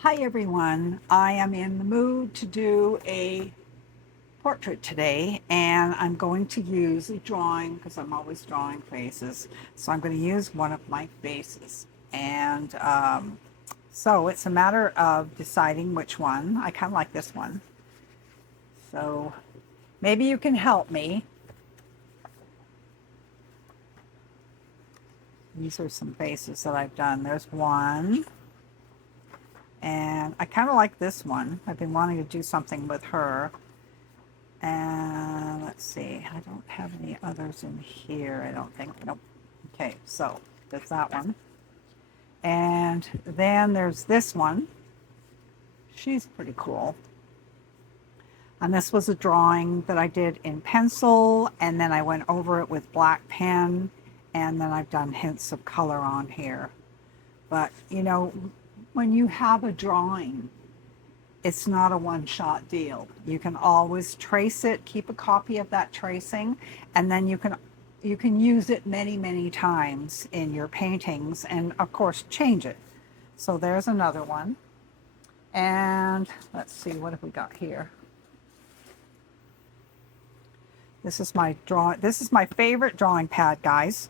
Hi everyone, I am in the mood to do a portrait today and I'm going to use a drawing because I'm always drawing faces. So I'm going to use one of my faces and so it's a matter of deciding which one. I kind of like this one. So maybe you can help me. These are some faces that I've done. There's one. And I kind of like this one. I've been wanting to do something with her. And let's see, I don't have any others in here, I don't think. Nope. Okay, so there's that one. And then there's this one. She's pretty cool. And this was a drawing that I did in pencil, and then I went over it with black pen, and then I've done hints of color on here. But, you know, when you have a drawing, it's not a one-shot deal. You can always trace it, keep a copy of that tracing, and then you can use it many times in your paintings and of course change it. So there's another one. And let's see, what have we got here? This is my favorite drawing pad, guys.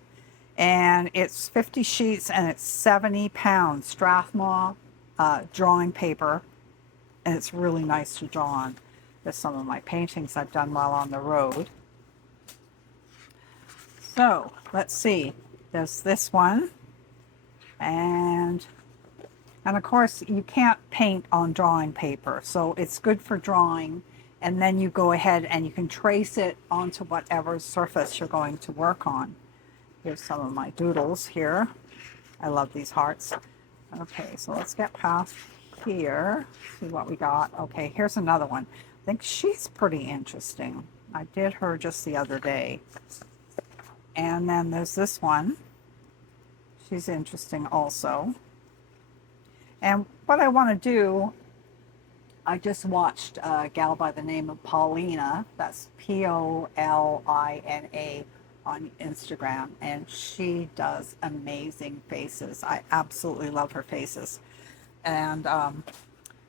And it's 50 sheets and it's 70 pounds Strathmore drawing paper. And it's really nice to draw on. There's some of my paintings I've done while on the road. So let's see, there's this one, and of course you can't paint on drawing paper, so it's good for drawing, and then you go ahead and you can trace it onto whatever surface you're going to work on. Here's some of my doodles here. I love these hearts. Okay, so let's get past here, see what we got. Okay, here's another one. I think she's pretty interesting. I did her just the other day. And then there's this one. She's interesting also. And what I want to do, I just watched a gal by the name of Paulina. That's Polina on Instagram. And she does amazing faces. I absolutely love her faces. And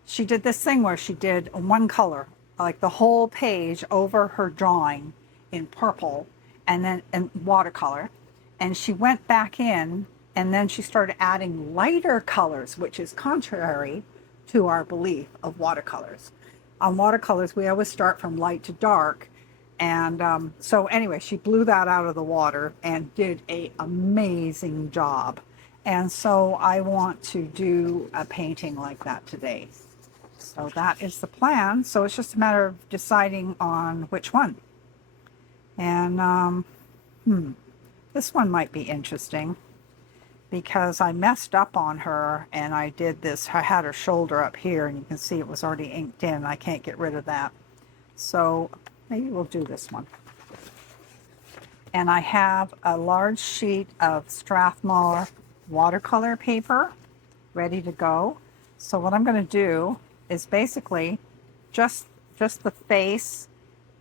she did this thing where she did one color, like the whole page over her drawing in purple, and then in watercolor, and she went back in and then she started adding lighter colors, which is contrary to our belief of watercolors. On watercolors, we always start from light to dark, and so anyway, she blew that out of the water and did an amazing job. And so I want to do a painting like that today. So that is the plan. So it's just a matter of deciding on which one. And this one might be interesting because I messed up on her and I did this. I had her shoulder up here and you can see it was already inked in. I can't get rid of that. So maybe we'll do this one. And I have a large sheet of Strathmore watercolor paper ready to go. So what I'm going to do is basically just the face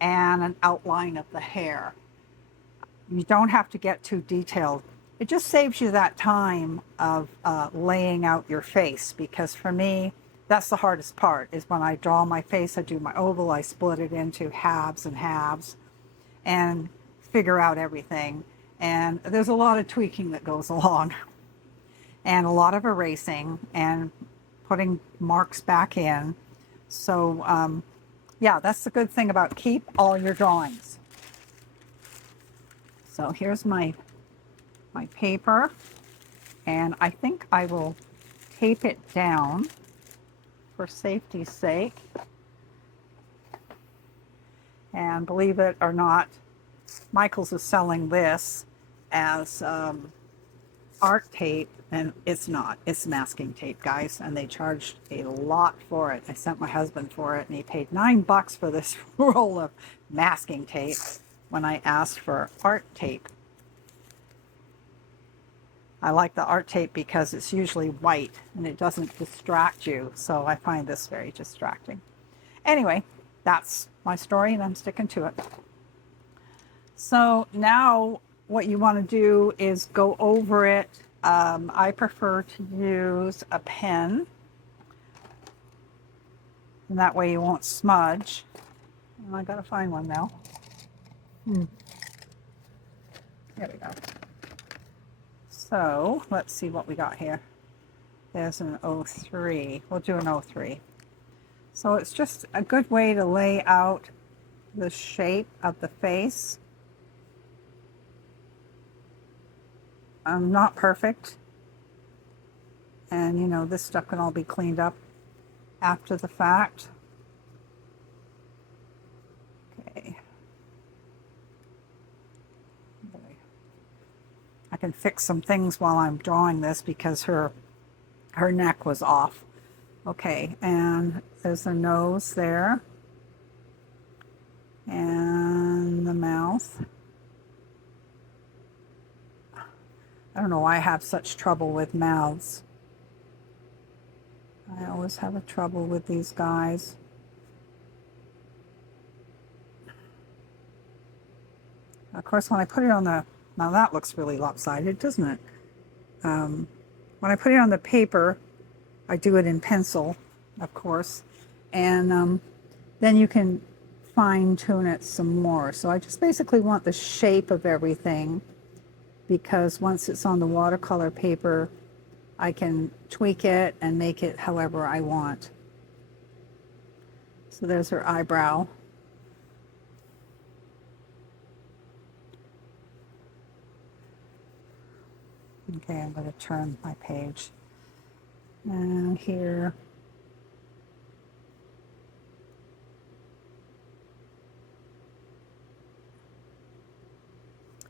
and an outline of the hair. You don't have to get too detailed. It just saves you that time of laying out your face, because for me, that's the hardest part, is when I draw my face, I do my oval, I split it into halves and halves and figure out everything. And there's a lot of tweaking that goes along and a lot of erasing and putting marks back in. So yeah, that's the good thing about keep all your drawings. So here's my paper, and I think I will tape it down for safety's sake. And believe it or not, Michael's is selling this as art tape, and it's not. It's masking tape, guys, and they charged a lot for it. I sent my husband for it, and he paid $9 for this roll of masking tape when I asked for art tape. I like the art tape because it's usually white and it doesn't distract you, so I find this very distracting. Anyway, that's my story and I'm sticking to it. So now what you want to do is go over it. I prefer to use a pen And that way you won't smudge. Oh, I gotta find one now. There we go. So let's see what we got here. There's an 03. We'll do an 03. So it's just a good way to lay out the shape of the face. Not perfect. And you know, this stuff can all be cleaned up after the fact. Okay. I can fix some things while I'm drawing this because her neck was off. Okay, and there's the nose there. And the mouth. I don't know why I have such trouble with mouths. I always have a trouble with these guys. Of course, when I put it on the, now that looks really lopsided, doesn't it? When I put it on the paper, I do it in pencil, of course, and then you can fine tune it some more. So I just basically want the shape of everything, because once it's on the watercolor paper, I can tweak it and make it however I want. So there's her eyebrow. Okay, I'm going to turn my page. And here.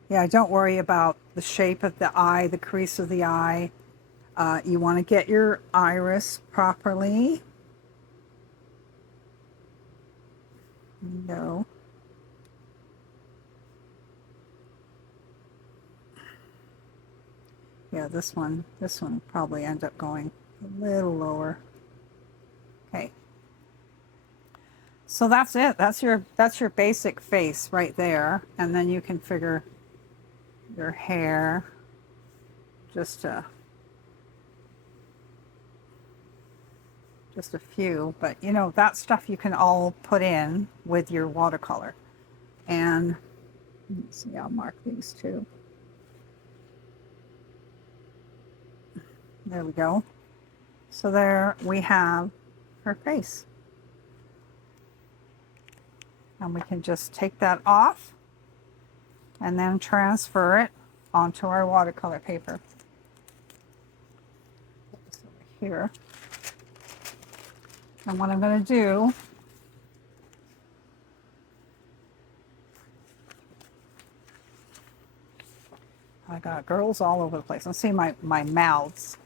Yeah, don't worry about the shape of the eye, the crease of the eye. You want to get your iris properly. No. Yeah, this one probably end up going a little lower. Okay. So that's it. That's your basic face right there. And then you can figure your hair just a few, but you know, that stuff you can all put in with your watercolor. And let's see, I'll mark these too. There we go. So there we have her face. And we can just take that off and then transfer it onto our watercolor paper. Put this over here. And what I'm going to do, I got girls all over the place. Let's see my mouths.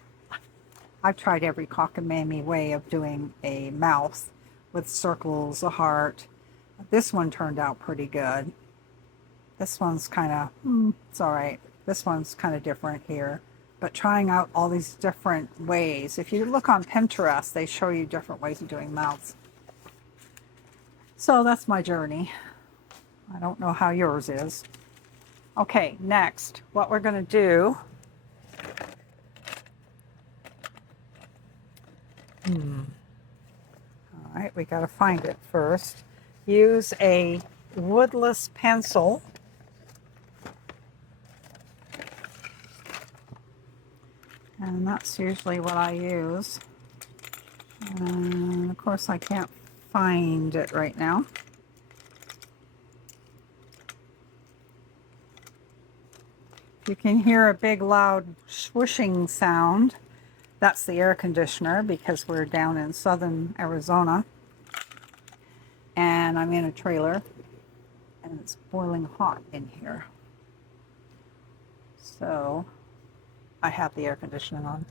I've tried every cockamamie way of doing a mouth with circles, a heart. This one turned out pretty good. This one's kind of, it's all right. This one's kind of different here. But trying out all these different ways. If you look on Pinterest, they show you different ways of doing mouths. So that's my journey. I don't know how yours is. Okay, next, what we're going to do. All right, we got to find it first. Use a woodless pencil. And that's usually what I use. And of course I can't find it right now. You can hear a big loud swooshing sound. That's the air conditioner because we're down in southern Arizona. And I'm in a trailer and it's boiling hot in here. So I have the air conditioning on.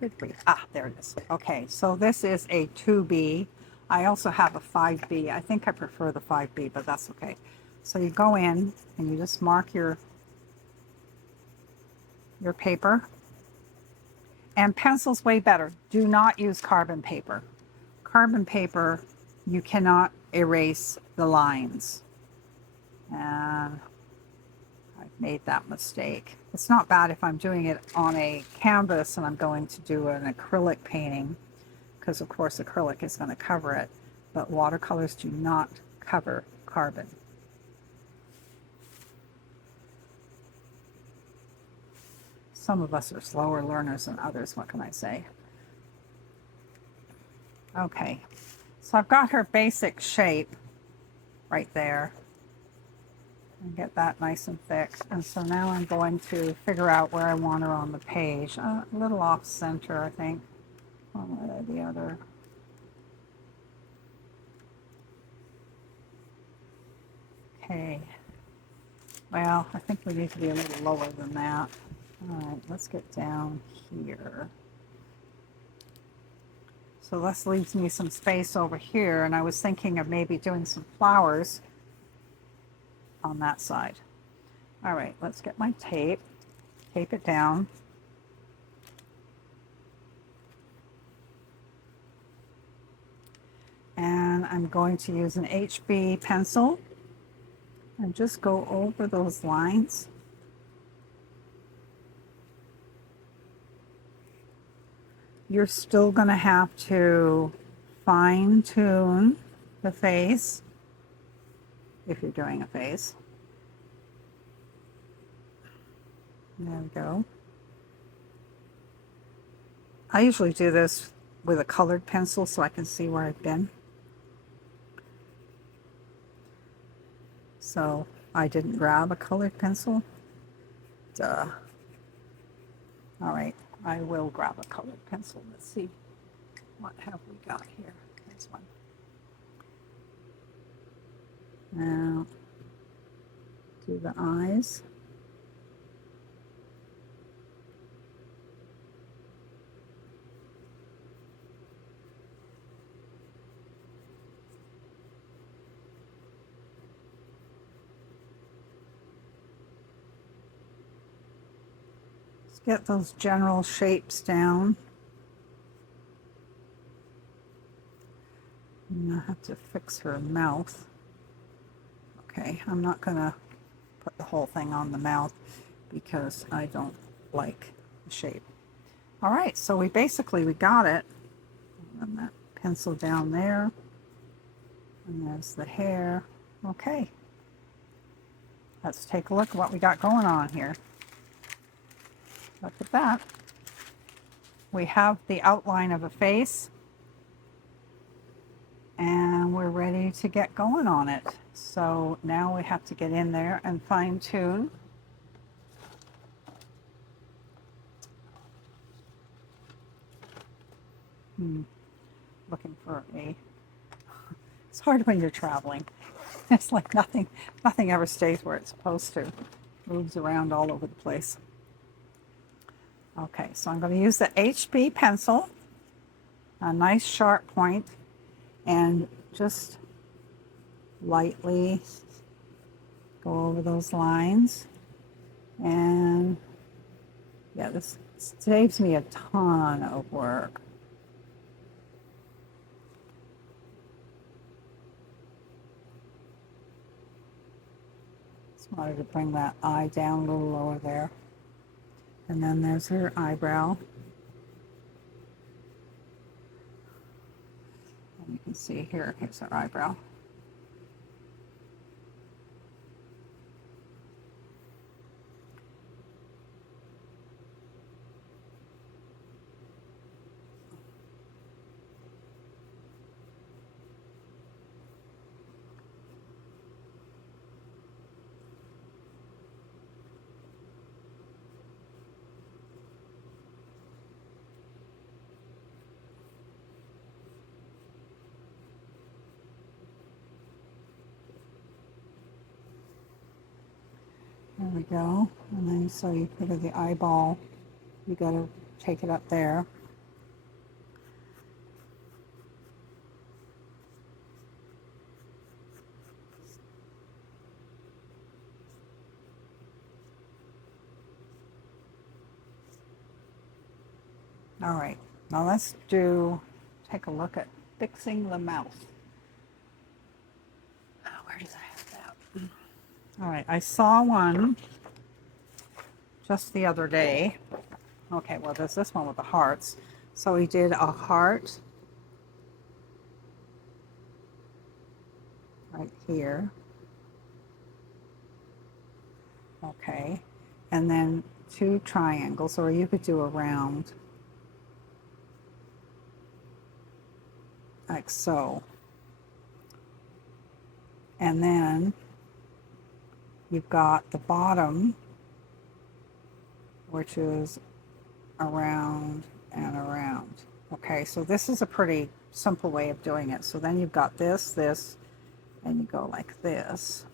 Good grief. Ah, there it is. Okay, so this is a 2B. I also have a 5B. I think I prefer the 5B, but that's okay. So you go in and you just mark your paper. And pencil's way better. Do not use carbon paper. Carbon paper, you cannot erase the lines. And I've made that mistake. It's not bad if I'm doing it on a canvas and I'm going to do an acrylic painting, because of course acrylic is going to cover it, but watercolors do not cover carbon. Some of us are slower learners than others, what can I say? Okay, so I've got her basic shape right there. And get that nice and thick. And so now I'm going to figure out where I want her on the page. A little off center, I think. One way or the other. Okay. Well, I think we need to be a little lower than that. All right, let's get down here. So this leaves me some space over here, and I was thinking of maybe doing some flowers on that side. All right, let's get my tape it down. And I'm going to use an HB pencil and just go over those lines. You're still going to have to fine tune the face if you're doing a face. There we go. I usually do this with a colored pencil so I can see where I've been. So I didn't grab a colored pencil. Duh. All right, I will grab a colored pencil. Let's see, what have we got here? There's one. Now, do the eyes. Let's get those general shapes down. And I have to fix her mouth. Okay, I'm not gonna put the whole thing on the mouth because I don't like the shape. All right, so we got it. And that pencil down there. And there's the hair. Okay. Let's take a look at what we got going on here. Look at that. We have the outline of a face. And we're ready to get going on it. So now we have to get in there and fine tune. Looking for a, it's hard when you're traveling. It's like nothing ever stays where it's supposed to. It moves around all over the place. Okay, so I'm going to use the HB pencil, a nice sharp point, and just lightly go over those lines. And yeah, this saves me a ton of work. Just wanted to bring that eye down a little lower there. And then there's her eyebrow. And you can see here, here's her eyebrow. There we go. And then so you put the eyeball, you got to take it up there. All right, now let's take a look at fixing the mouth. Where did I have that? All right, I saw one just the other day. Okay, well, there's this one with the hearts. So we did a heart right here. Okay, and then 2 triangles, or you could do a round, like so. And then you've got the bottom, which is around and around. Okay, so this is a pretty simple way of doing it. So then you've got this, and you go like this.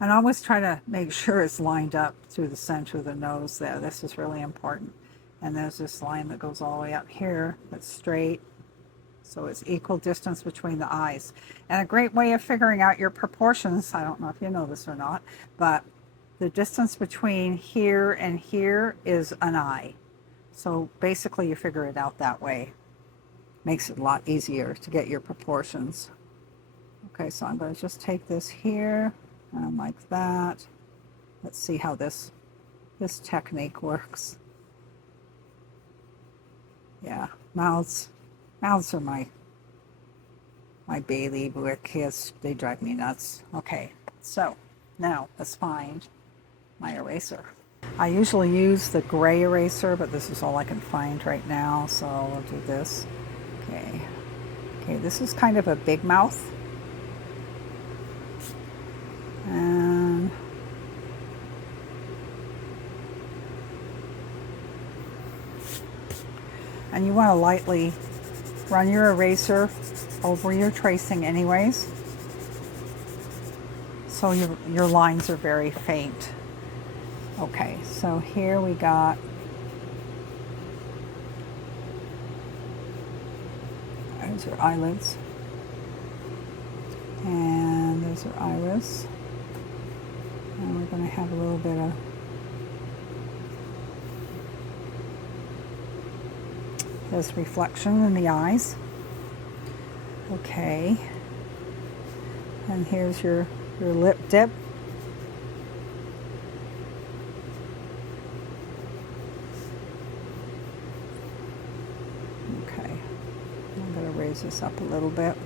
And always try to make sure it's lined up through the center of the nose there. This is really important. And there's this line that goes all the way up here that's straight. So it's equal distance between the eyes. And a great way of figuring out your proportions, I don't know if you know this or not, but the distance between here and here is an eye. So basically you figure it out that way. Makes it a lot easier to get your proportions. Okay, so I'm going to just take this here and like that. Let's see how this technique works. Yeah, mouths are my bailiwick kids. They drive me nuts. Okay, so now let's find my eraser. I usually use the gray eraser, but this is all I can find right now, so I'll do this. Okay, this is kind of a big mouth. And you want to lightly run your eraser over your tracing anyways, so your lines are very faint. Okay, so here we got there's her eyelids, and there's her iris, and we're going to have a little bit of this reflection in the eyes. Okay, and here's your lip dip. Okay, I'm going to raise this up a little bit.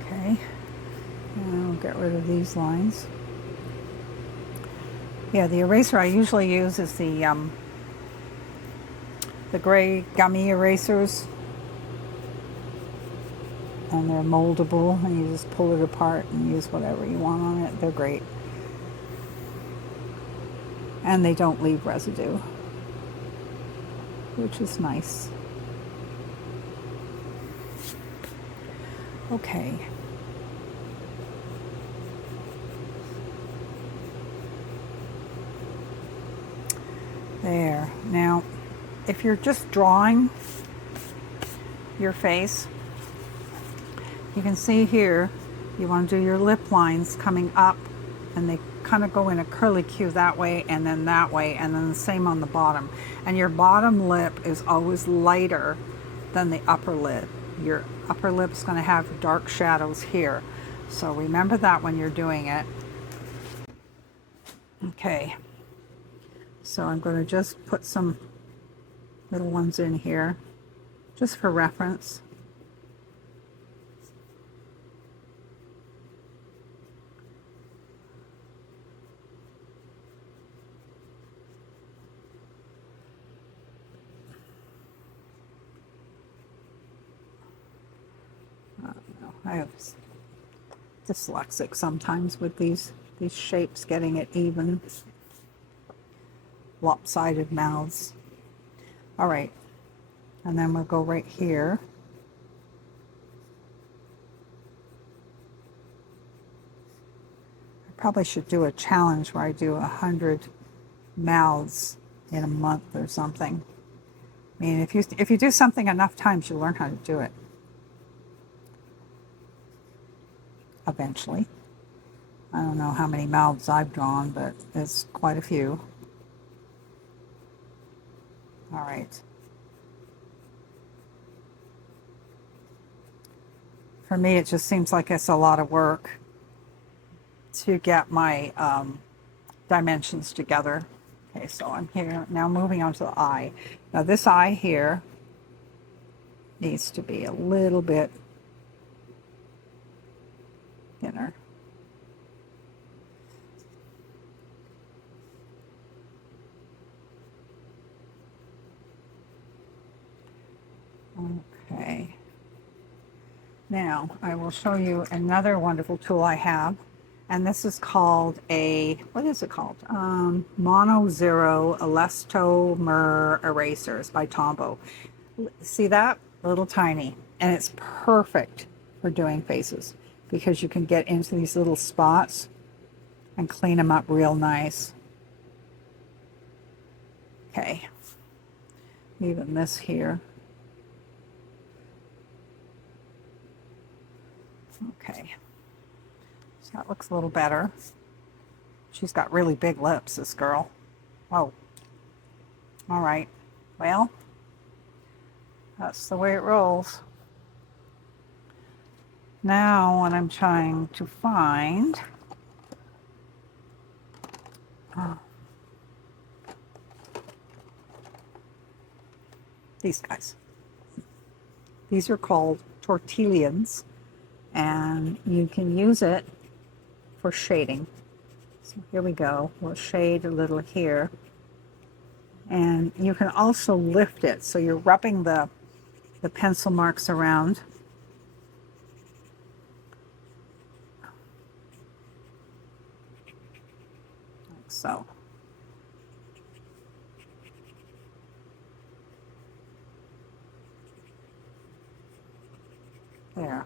Okay, and I'll get rid of these lines. Yeah, the eraser I usually use is the gray gummy erasers, and they're moldable, and you just pull it apart and use whatever you want on it. They're great, and they don't leave residue, which is nice. Okay. There. Now, if you're just drawing your face, you can see here, you want to do your lip lines coming up, and they kind of go in a curlicue that way, and then the same on the bottom. And your bottom lip is always lighter than the upper lip. Your upper lip is going to have dark shadows here. So remember that when you're doing it. Okay. So I'm going to just put some little ones in here, just for reference. I have dyslexic sometimes with these shapes, getting it even. Lopsided mouths. All right, and then we'll go right here. I probably should do a challenge where I do 100 mouths in a month or something. I mean, if you do something enough times, you'll learn how to do it. Eventually. I don't know how many mouths I've drawn, but it's quite a few. All right. For me, it just seems like it's a lot of work to get my dimensions together. Okay, so I'm here now moving on to the eye. Now this eye here needs to be a little bit thinner. Okay. Now I will show you another wonderful tool I have, and this is called what is it called? Mono Zero Elastomer Erasers by Tombow. See that? Little tiny, and it's perfect for doing faces because you can get into these little spots and clean them up real nice. Okay, even this here. Okay, so that looks a little better. She's got really big lips, this girl. Oh, all right. Well, that's the way it rolls. Now what I'm trying to find, these guys. These are called tortillions, and you can use it for shading. So here we go. We'll shade a little here. And you can also lift it. So you're rubbing the pencil marks around. Like so. There.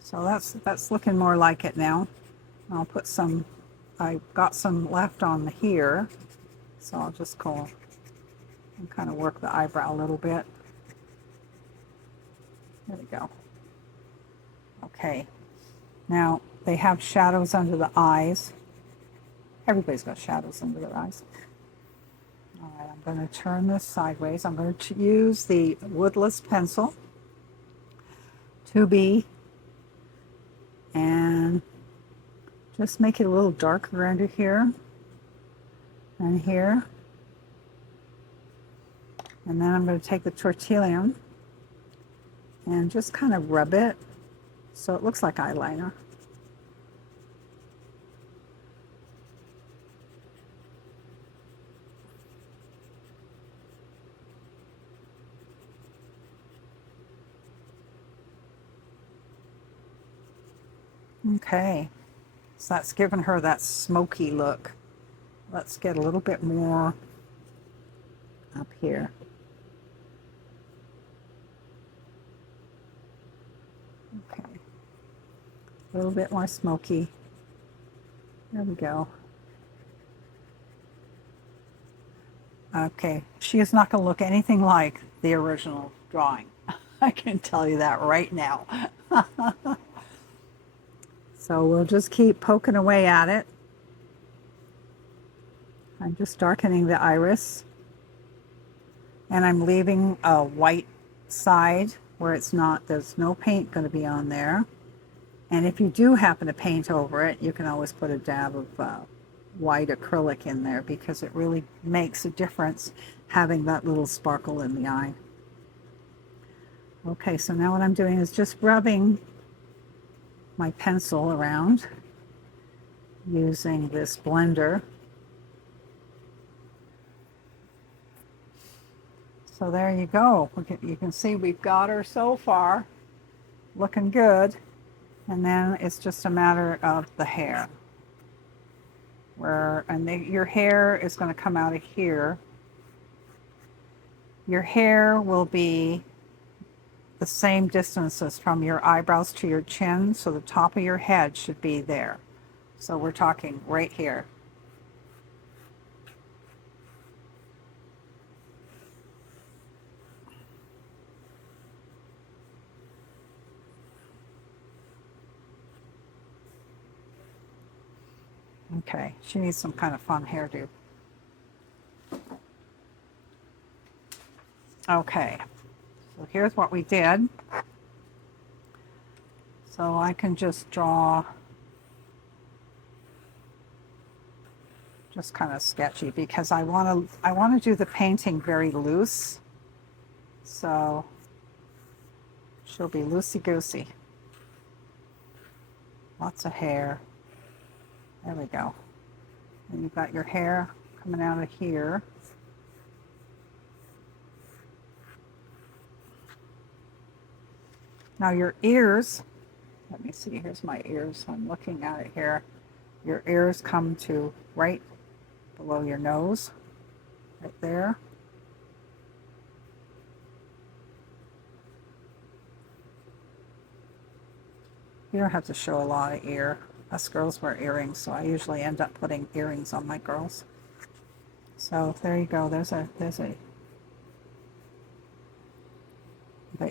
So that's looking more like it now. I'll put some, I got some left on here. So I'll just go and kind of work the eyebrow a little bit. There we go. Okay. Now they have shadows under the eyes. Everybody's got shadows under their eyes. All right, I'm going to turn this sideways. I'm going to use the woodless pencil, 2B, and just make it a little darker under here and here. And then I'm going to take the tortillon and just kind of rub it so it looks like eyeliner. Okay, so that's given her that smoky look. Let's get a little bit more up here. Okay, a little bit more smoky. There we go. Okay, she is not going to look anything like the original drawing. I can tell you that right now. So we'll just keep poking away at it. I'm just darkening the iris. And I'm leaving a white side where it's not, there's no paint going to be on there. And if you do happen to paint over it, you can always put a dab of white acrylic in there because it really makes a difference having that little sparkle in the eye. Okay, so now what I'm doing is just rubbing my pencil around using this blender. So there you go. You can see we've got her so far looking good. And then it's just a matter of the hair. Your hair is going to come out of here. Your hair will be the same distances from your eyebrows to your chin, so the top of your head should be there. So we're talking right here. Okay, she needs some kind of fun hairdo. Okay, so here's what we did. So I can just draw just kind of sketchy because I want to do the painting very loose. So she'll be loosey-goosey. Lots of hair. There we go. And you've got your hair coming out of here. Now your ears, let me see, here's my ears. I'm looking at it here. Your ears come to right below your nose, right there. You don't have to show a lot of ear. Us girls wear earrings, so I usually end up putting earrings on my girls. So there you go. The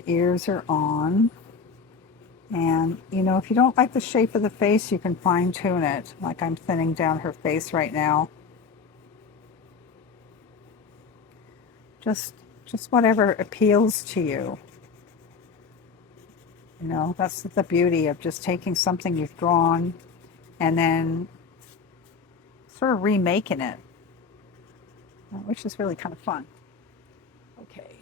ears are on. And, you know, if you don't like the shape of the face, you can fine tune it. Like I'm thinning down her face right now. Just whatever appeals to you. You know, that's the beauty of just taking something you've drawn and then sort of remaking it, which is really kind of fun. Okay.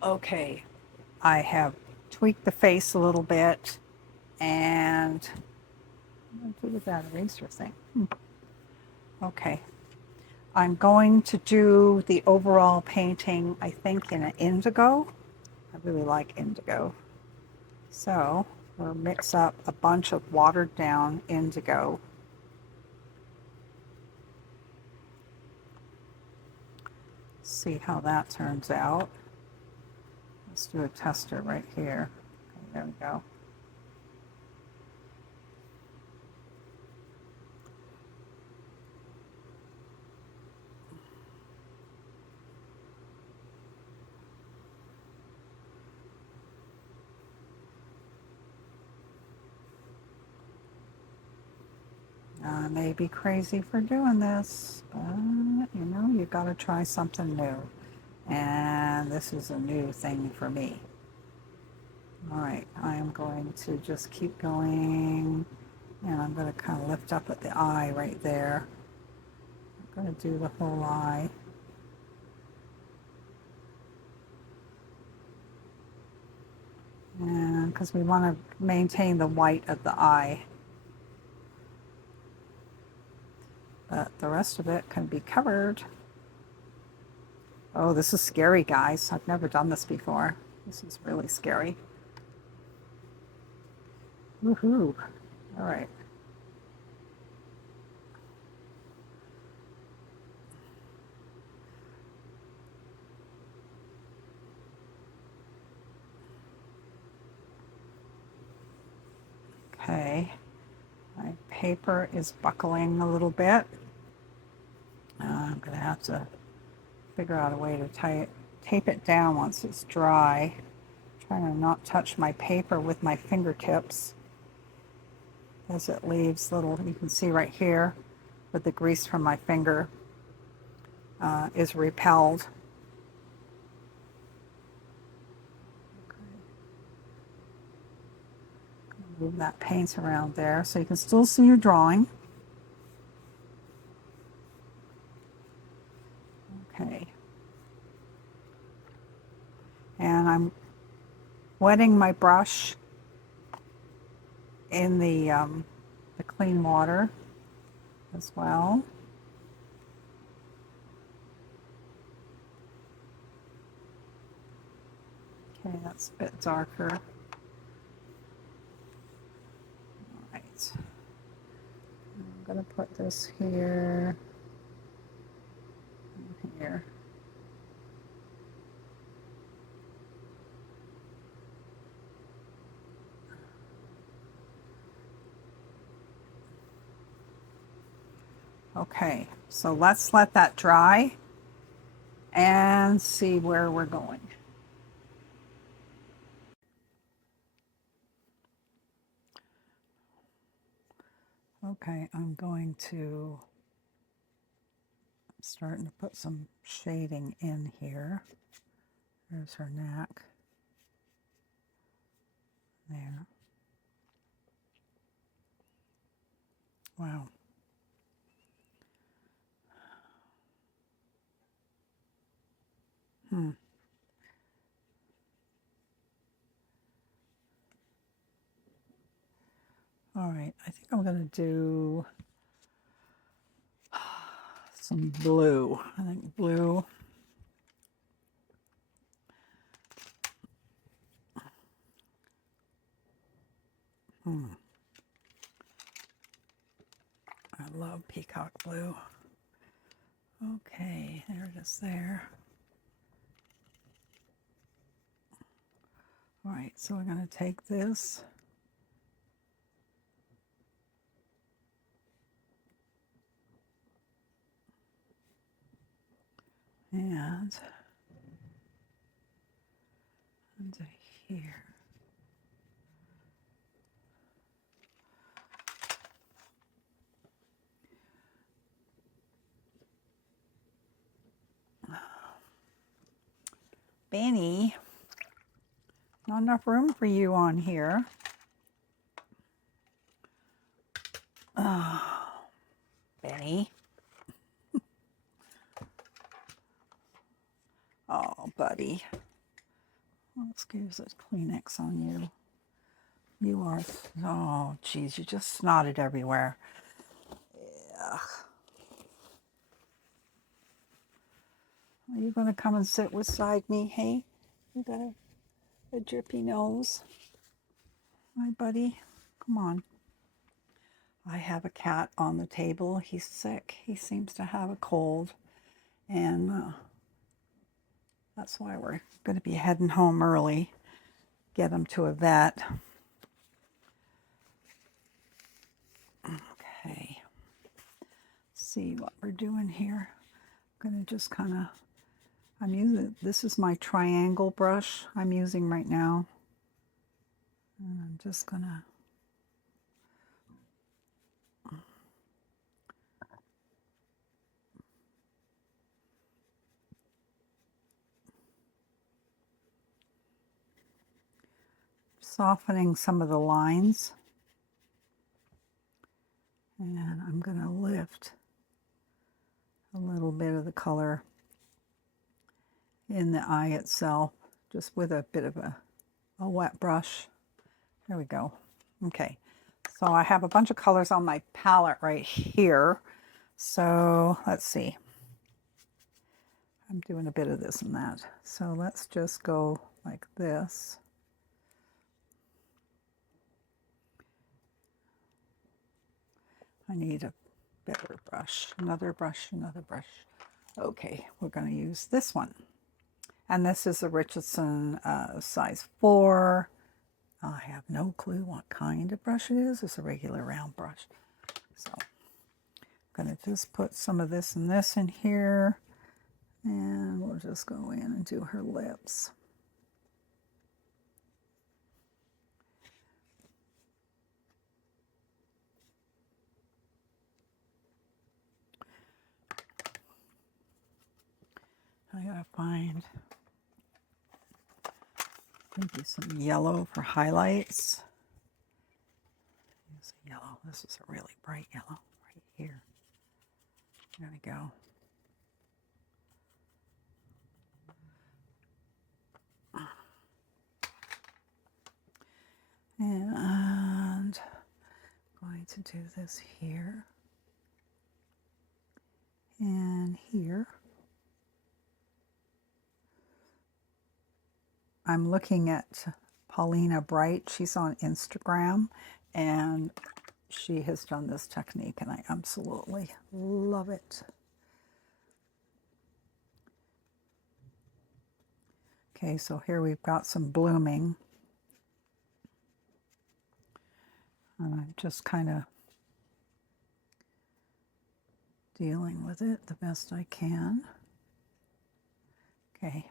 Okay, I have tweaked the face a little bit, and I'm going to do with that eraser thing. Okay, I'm going to do the overall painting, I think, in an indigo. I really like indigo. So we'll mix up a bunch of watered down indigo. See how that turns out. Let's do a tester right here. Okay, there we go. I may be crazy for doing this, but you know, you got to try something new. And this is a new thing for me. All right, I am going to just keep going, and I'm going to kind of lift up at the eye right there. I'm going to do the whole eye. And because we want to maintain the white of the eye. But the rest of it can be covered. Oh, this is scary, guys. I've never done this before. This is really scary. Woohoo. All right. Okay. My paper is buckling a little bit. I'm going to have to figure out a way to tape it down once it's dry. I'm trying to not touch my paper with my fingertips, as it leaves little, you can see right here, with the grease from my finger is repelled. Move that paint around there so you can still see your drawing. Okay. And I'm wetting my brush in the clean water as well. Okay, that's a bit darker. All right. I'm going to put this here and here. Okay, so let's let that dry and see where we're going. Okay, I'm starting to put some shading in here. There's her neck. There. Wow. All right, I think I'm going to do some blue. I think blue. I love peacock blue. Okay, there it is there. All right, so we're going to take this. And under here. Benny, not enough room for you on here. Oh, Benny. Oh, buddy. Let's use a Kleenex on you. You are, oh, geez, you just snotted everywhere. Ugh. Are you going to come and sit beside me? Hey, you got a drippy nose. Hi, buddy. Come on. I have a cat on the table. He's sick. He seems to have a cold. And that's why we're going to be heading home early. Get him to a vet. Okay. See what we're doing here. I'm going to just kind of, I'm using, this is my triangle brush I'm using right now. And I'm just going to softening some of the lines. And I'm going to lift a little bit of the color in the eye itself, just with a bit of a wet brush. There we go. Okay, so I have a bunch of colors on my palette right here. So let's see. I'm doing a bit of this and that. So let's just go like this. I need a better brush, another brush, another brush. Okay, we're going to use this one. And this is a Richardson size 4. I have no clue what kind of brush it is. It's a regular round brush. So I'm going to just put some of this and this in here. And we'll just go in and do her lips. I gotta find maybe some yellow for highlights. Use a yellow. This is a really bright yellow right here. There we go. And I'm going to do this here and here. I'm looking at Paulina Bright. She's on Instagram and she has done this technique and I absolutely love it. Okay, so here we've got some blooming. And I'm just kind of dealing with it the best I can. Okay.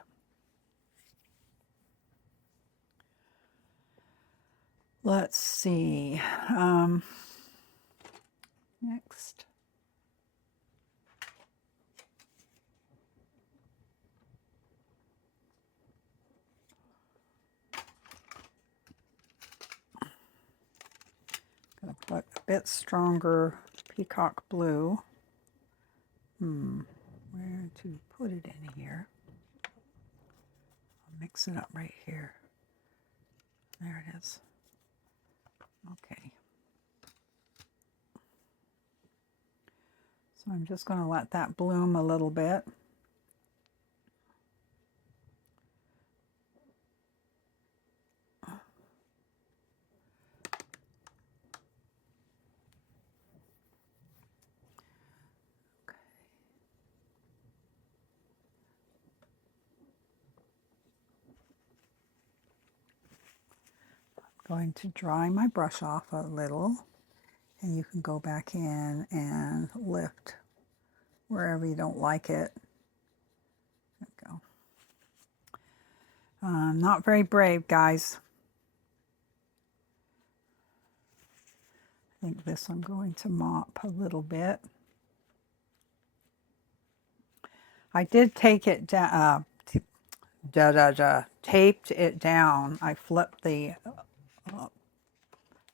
Let's see. Next. Gonna put a bit stronger peacock blue. Where to put it in here? I'll mix it up right here. There it is. Okay. So I'm just going to let that bloom a little bit. Going to dry my brush off a little, and you can go back in and lift wherever you don't like it. There we go. Not very brave, guys. I think this I'm going to mop a little bit. I did take it down, taped it down. I flipped the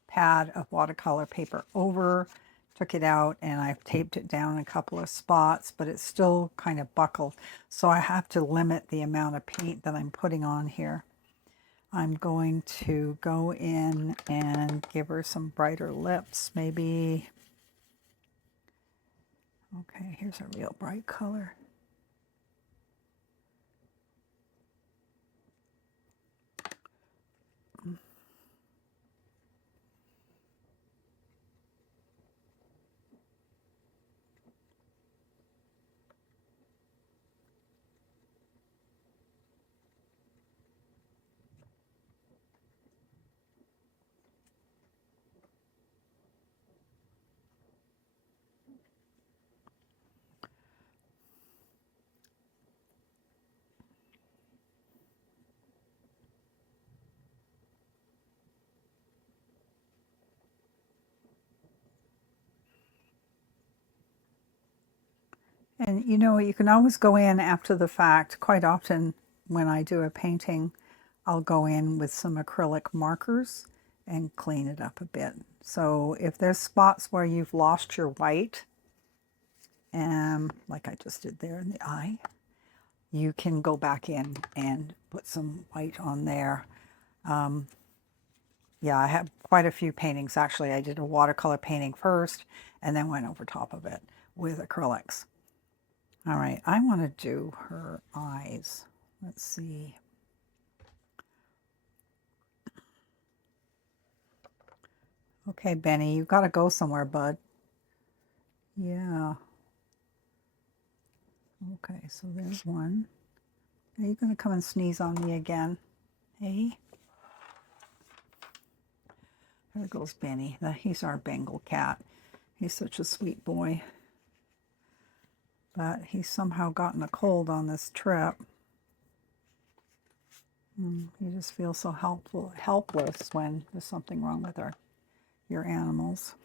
pad of watercolor paper over, took it out, and I've taped it down in a couple of spots, but it's still kind of buckled. So I have to limit the amount of paint that I'm putting on here. I'm going to go in and give her some brighter lips, maybe. Okay, here's a real bright color. And you know, you can always go in after the fact. Quite often when I do a painting, I'll go in with some acrylic markers and clean it up a bit. So if there's spots where you've lost your white, like I just did there in the eye, you can go back in and put some white on there. Yeah, I have quite a few paintings. Actually, I did a watercolor painting first and then went over top of it with acrylics. All right, I want to do her eyes. Let's see. Okay, Benny, you've got to go somewhere, bud. Yeah. Okay, so there's one. Are you going to come and sneeze on me again? Hey? There goes Benny. He's our Bengal cat. He's such a sweet boy. But he's somehow gotten a cold on this trip. You just feel so helpless when there's something wrong with your animals.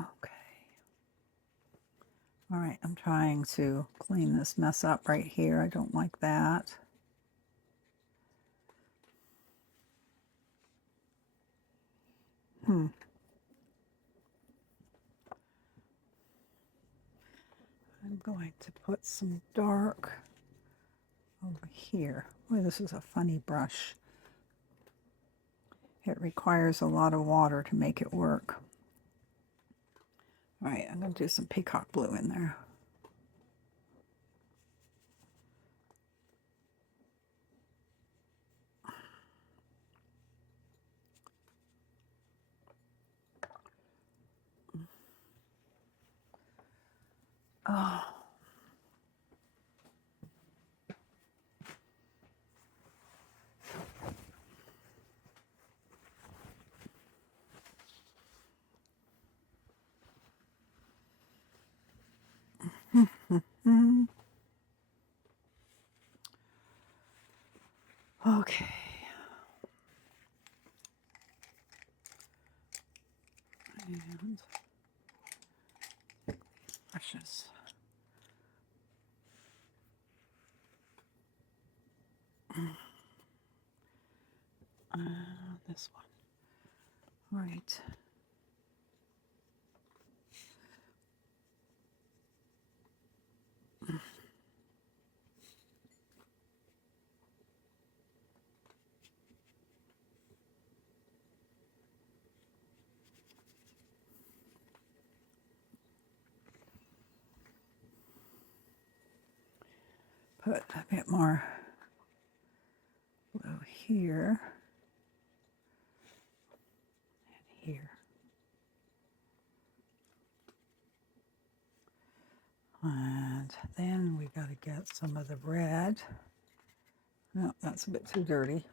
Okay. All right, I'm trying to clean this mess up right here. I don't like that. I'm going to put some dark over here. Boy, this is a funny brush. It requires a lot of water to make it work. All right, I'm going to do some peacock blue in there. Oh. Okay. And brushes. this one. All right. Put a bit more blue here and here. And then we got to get some of the red. No, that's a bit too dirty.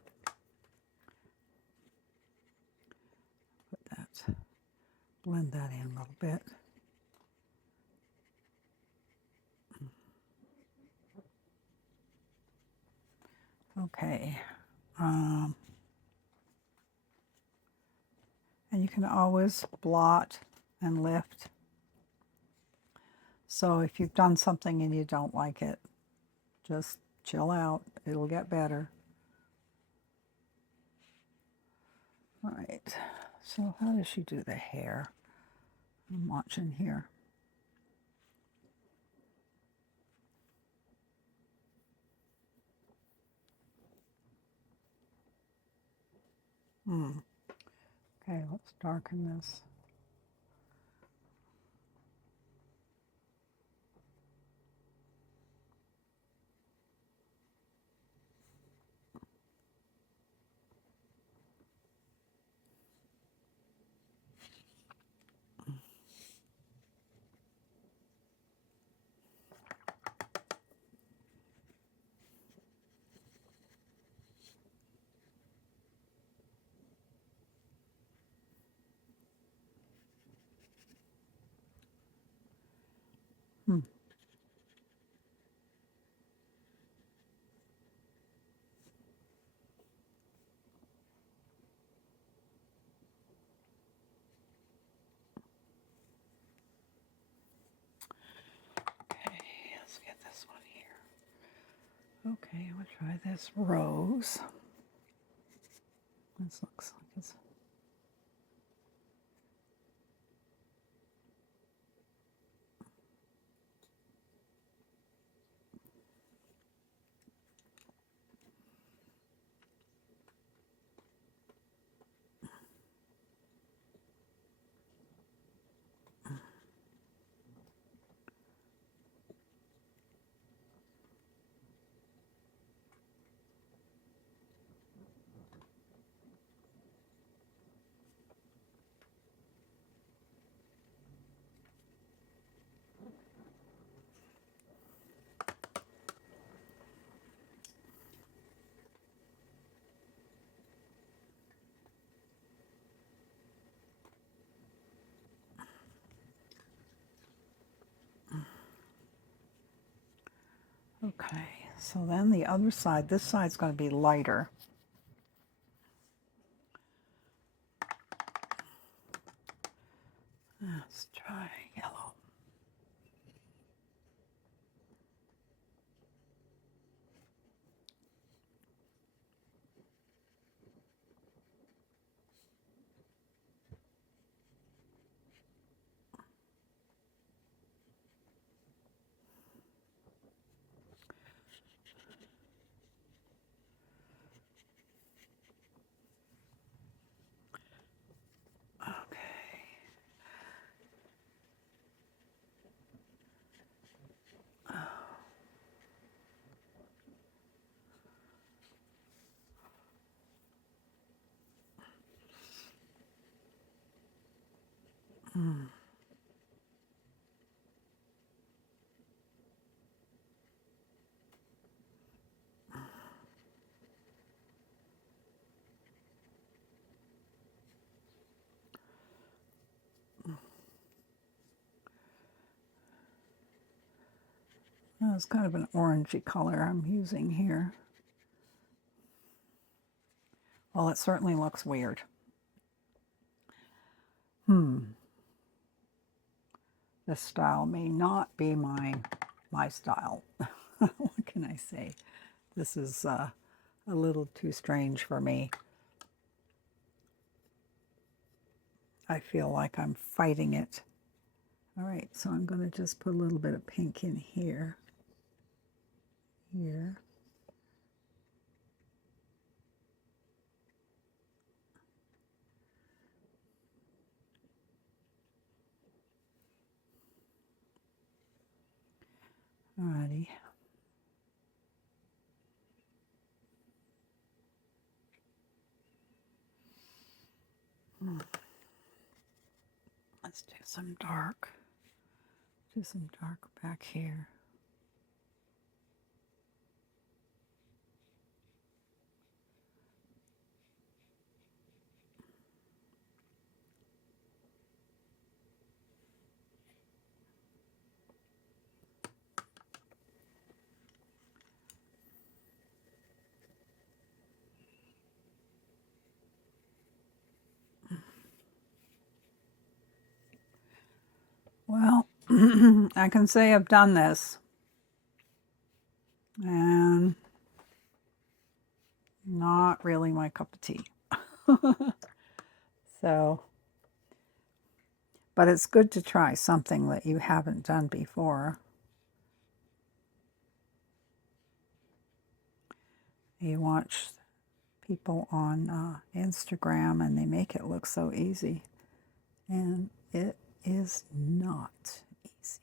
Put that, blend that in a little bit. Okay. And you can always blot and lift. So if you've done something and you don't like it, just chill out. It'll get better. All right. So how does she do the hair? I'm watching here. Okay, let's darken this. Okay, let's get this one here. Okay, we'll try this rose. This looks like it's... Okay, so then the other side, this side's going to be lighter. Let's try yellow. It's kind of an orangey color I'm using here. Well, it certainly looks weird. This style may not be my style. What can I say? This is a little too strange for me. I feel like I'm fighting it. All right, so I'm going to just put a little bit of pink in here. Here. Alrighty. Let's do some dark. Do some dark back here. Well, I can say I've done this, and not really my cup of tea. So, but it's good to try something that you haven't done before. You watch people on Instagram and they make it look so easy, and it is not easy.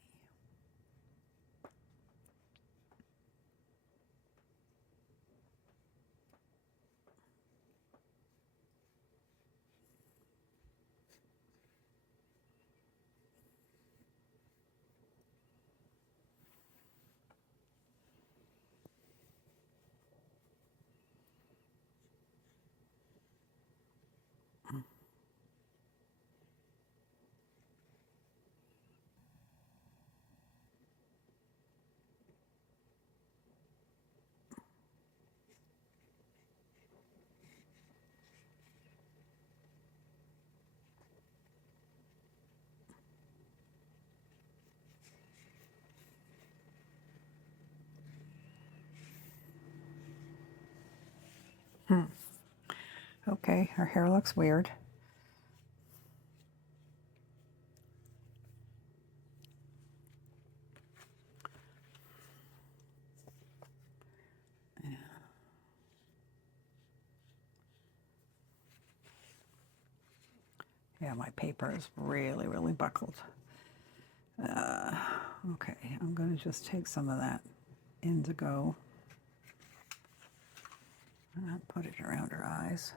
Okay, her hair looks weird. Yeah, my paper is really, really buckled. Okay, I'm going to just take some of that indigo and put it around her eyes.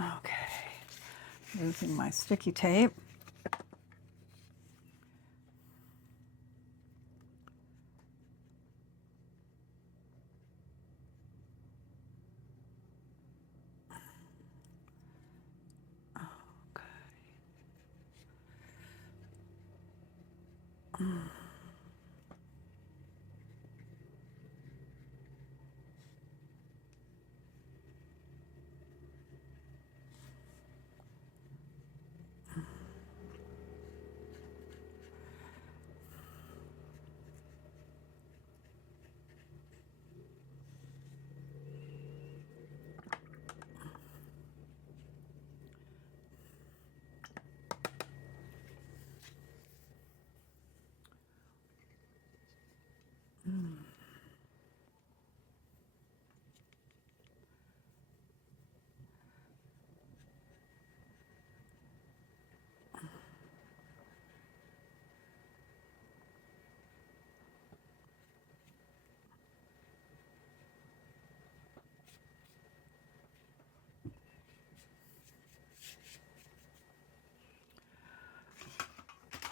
Okay, using my sticky tape.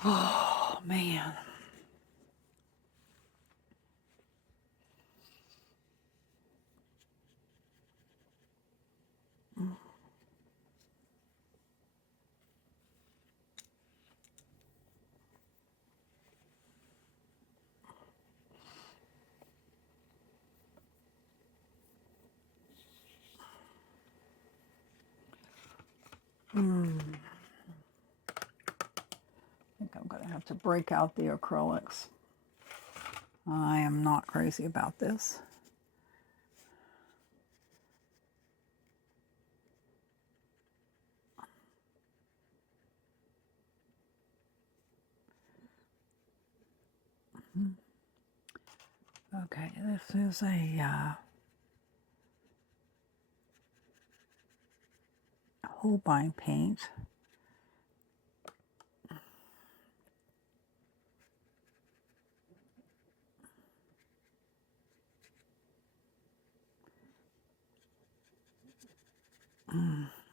Oh, man. have to break out the acrylics. I am not crazy about this. Okay, this is a Holbein paint.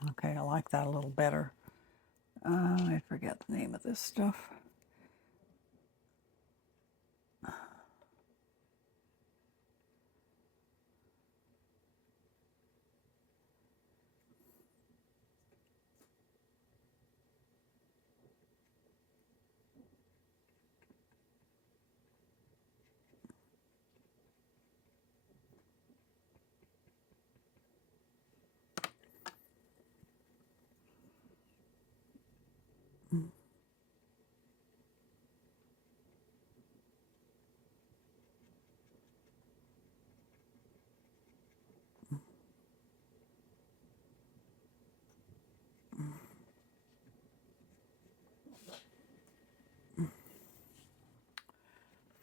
Okay, I like that a little better. I forget the name of this stuff.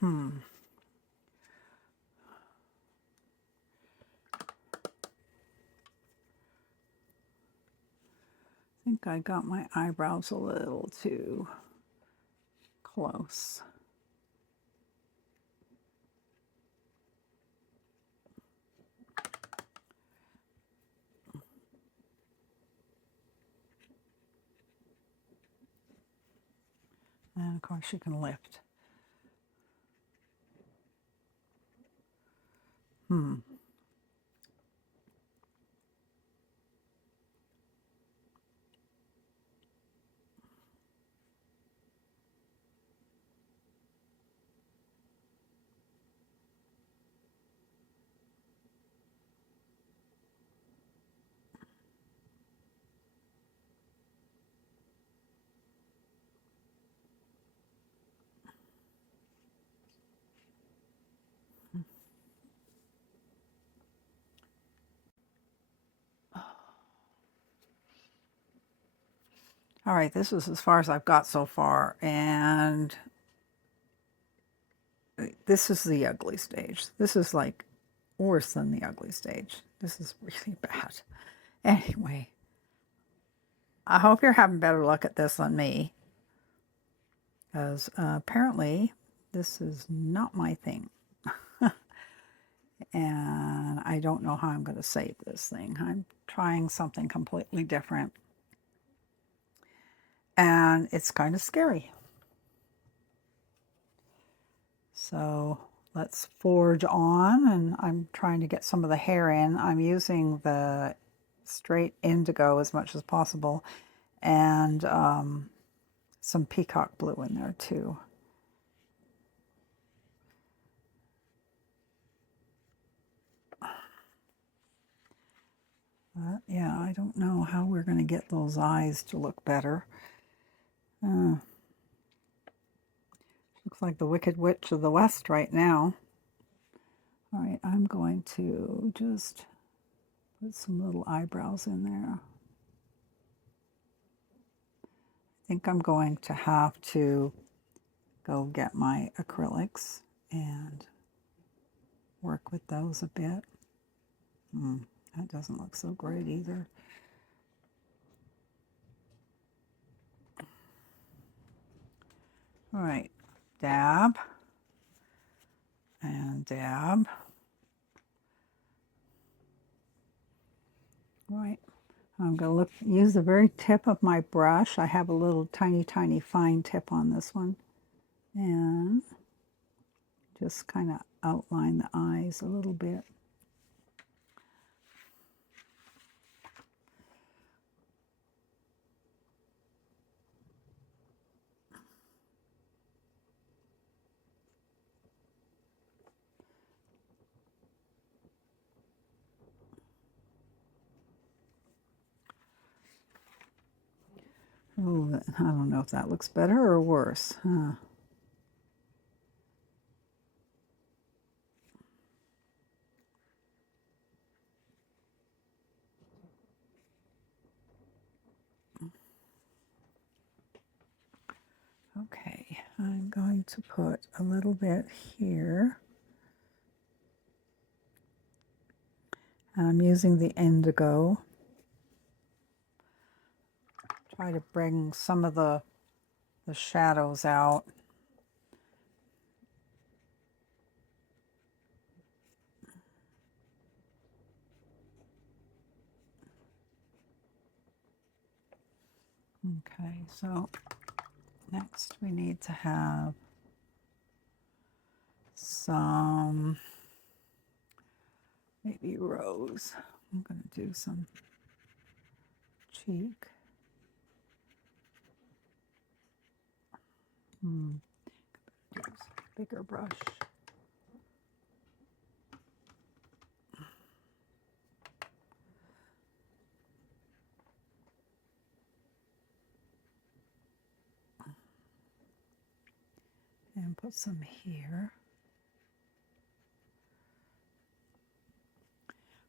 I think I got my eyebrows a little too close. And of course you can lift. All right, this is as far as I've got so far, and this is the ugly stage. This is like worse than the ugly stage. This is really bad. Anyway, I hope you're having better luck at this than me, because apparently this is not my thing. And I don't know how I'm going to save this thing. I'm trying something completely different. And it's kind of scary. So let's forge on, and I'm trying to get some of the hair in. I'm using the straight indigo as much as possible, and some peacock blue in there too. Yeah, I don't know how we're going to get those eyes to look better. Looks like the Wicked Witch of the West right now. All right, I'm going to just put some little eyebrows in there. I think I'm going to have to go get my acrylics and work with those a bit. That doesn't look so great either. All right, dab and dab. All right, I'm going to use the very tip of my brush. I have a little tiny, tiny fine tip on this one. And just kind of outline the eyes a little bit. Oh, I don't know if that looks better or worse. Huh. Okay, I'm going to put a little bit here. I'm using the indigo. Try to bring some of the shadows out. Okay, so next we need to have some maybe rose. I'm going to do some cheek. Use a bigger brush. And put some here.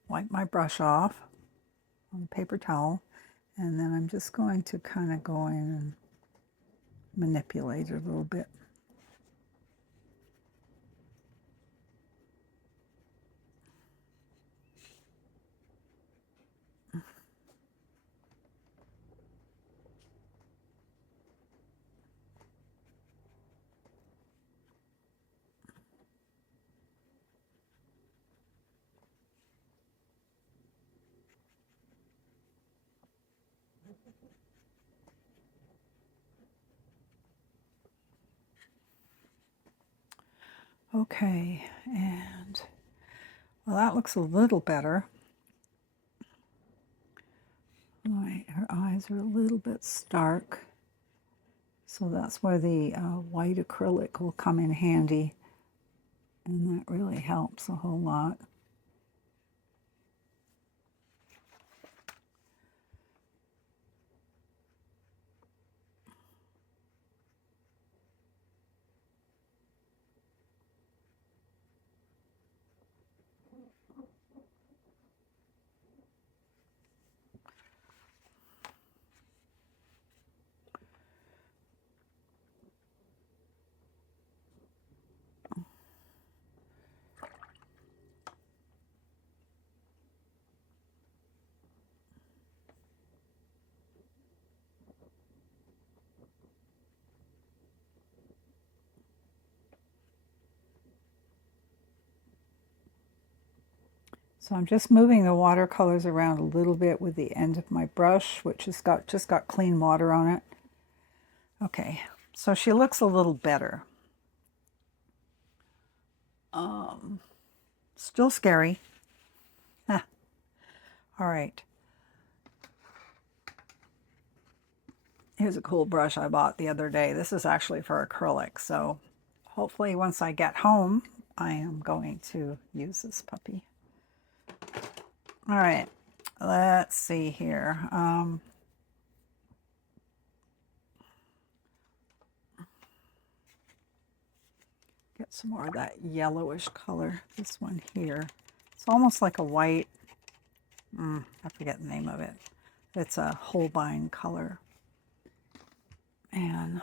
Wipe my brush off on a paper towel, and then I'm just going to kind of go in and manipulate it a little bit. Okay, and well, that looks a little better. All right, her eyes are a little bit stark, so that's where the white acrylic will come in handy, and that really helps a whole lot. So I'm just moving the watercolors around a little bit with the end of my brush, which has just got clean water on it. Okay, so she looks a little better. Still scary. Ah. All right. Here's a cool brush I bought the other day. This is actually for acrylic, so hopefully once I get home, I am going to use this puppy. All right, let's see here. Get some more of that yellowish color. This one here. It's almost like a white, I forget the name of it. It's a Holbein color. And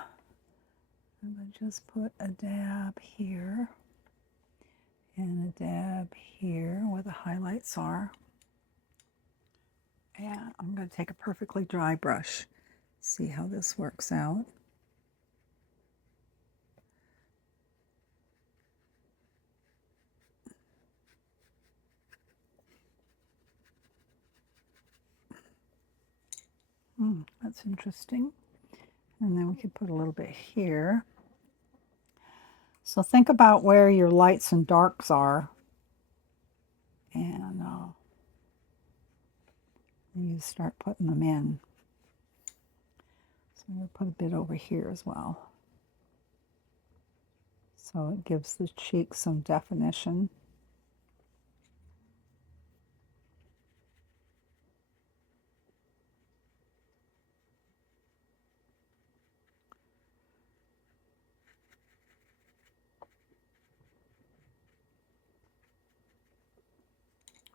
I'm going to just put a dab here and a dab here where the highlights are. And I'm going to take a perfectly dry brush, see how this works out. That's interesting. And then we could put a little bit here. So think about where your lights and darks are. And you start putting them in. So I'm going to put a bit over here as well. So it gives the cheek some definition.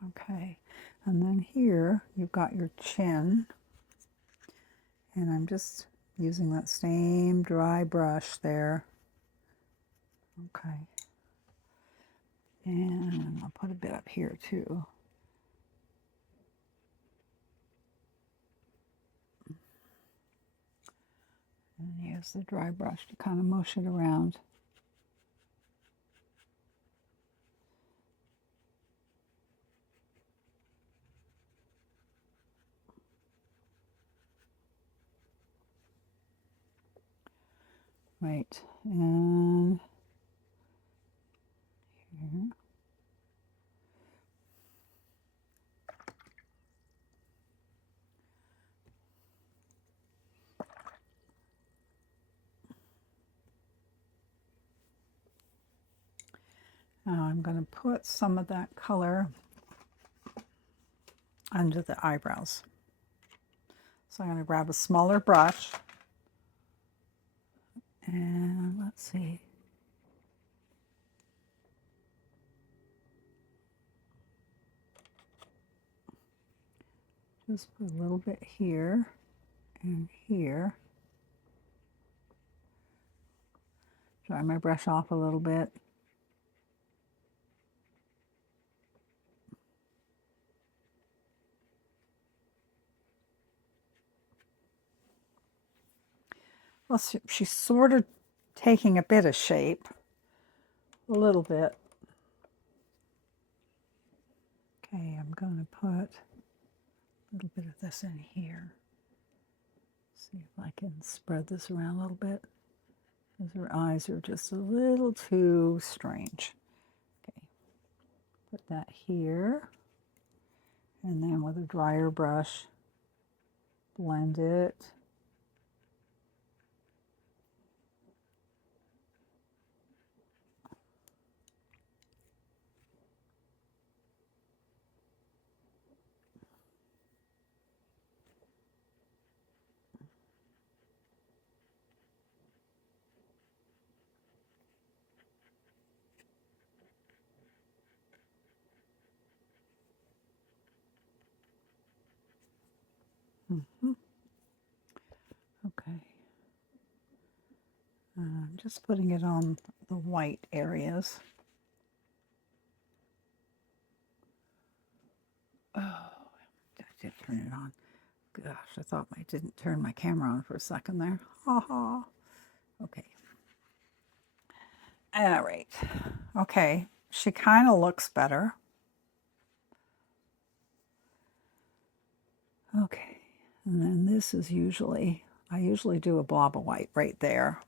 Okay, and then here you've got your chin, and I'm just using that same dry brush there. Okay, and I'll put a bit up here too. And use the dry brush to kind of mush it around. Right, and here. Now I'm going to put some of that color under the eyebrows. So I'm going to grab a smaller brush, and let's see. Just put a little bit here and here. Dry my brush off a little bit. Well, she's sort of taking a bit of shape, a little bit. Okay, I'm going to put a little bit of this in here. See if I can spread this around a little bit, because her eyes are just a little too strange. Okay, put that here, and then with a drier brush, blend it. Okay. I'm just putting it on the white areas. Oh, I did turn it on. Gosh, I thought I didn't turn my camera on for a second there. Ha ha. Okay. All right. Okay. She kind of looks better. Okay. And then this is usually, I usually do a blob of white right there.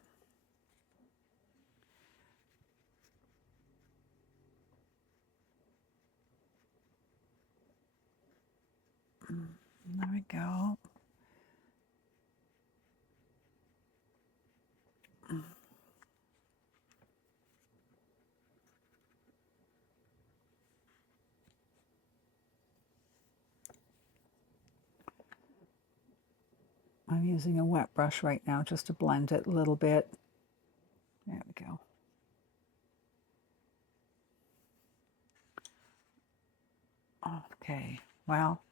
There we go. I'm using a wet brush right now just to blend it a little bit. There we go. Okay, well,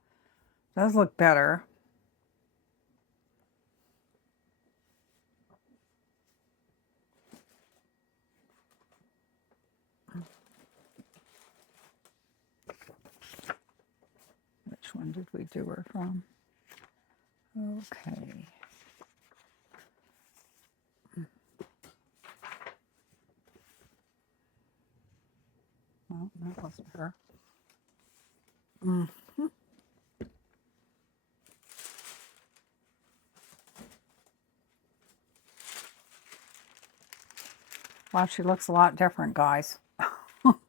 does look better. Which one did we do her from? Okay. Well, that wasn't her. Wow, she looks a lot different, guys. All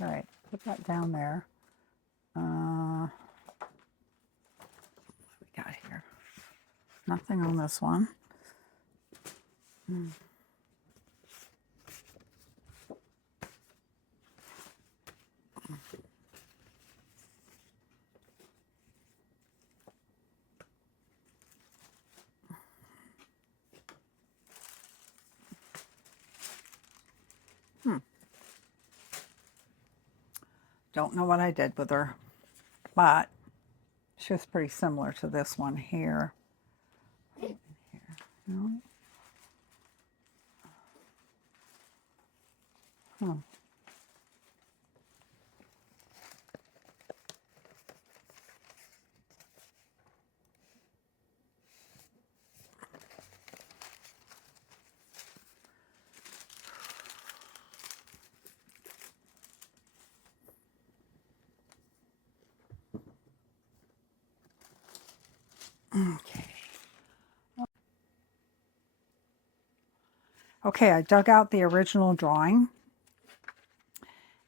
right, put that down there. What we got here? Nothing on this one. don't know what I did with her, but she was pretty similar to this one here. No. Huh. Okay. Okay, I dug out the original drawing.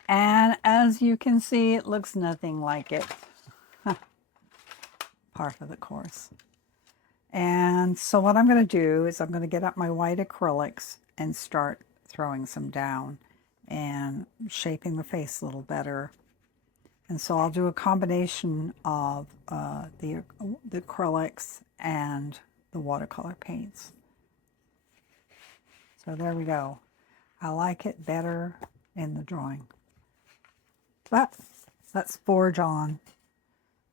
And as you can see, it looks nothing like it. Part of the course. And so what I'm going to do is I'm going to get up my white acrylics and start throwing some down and shaping the face a little better. And so I'll do a combination of the acrylics and the watercolor paints. So there we go. I like it better in the drawing. But let's forge on,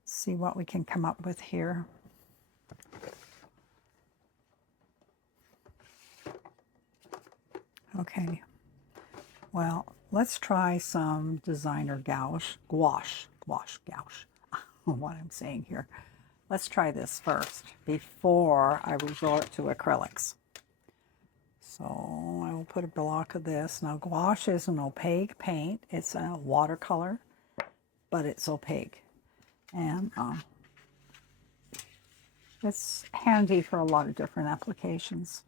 see what we can come up with here. Okay, well, let's try some designer gouache. I don't know what I'm saying here. Let's try this first before I resort to acrylics. So I will put a block of this. Now gouache is an opaque paint. It's a watercolor, but it's opaque. And it's handy for a lot of different applications.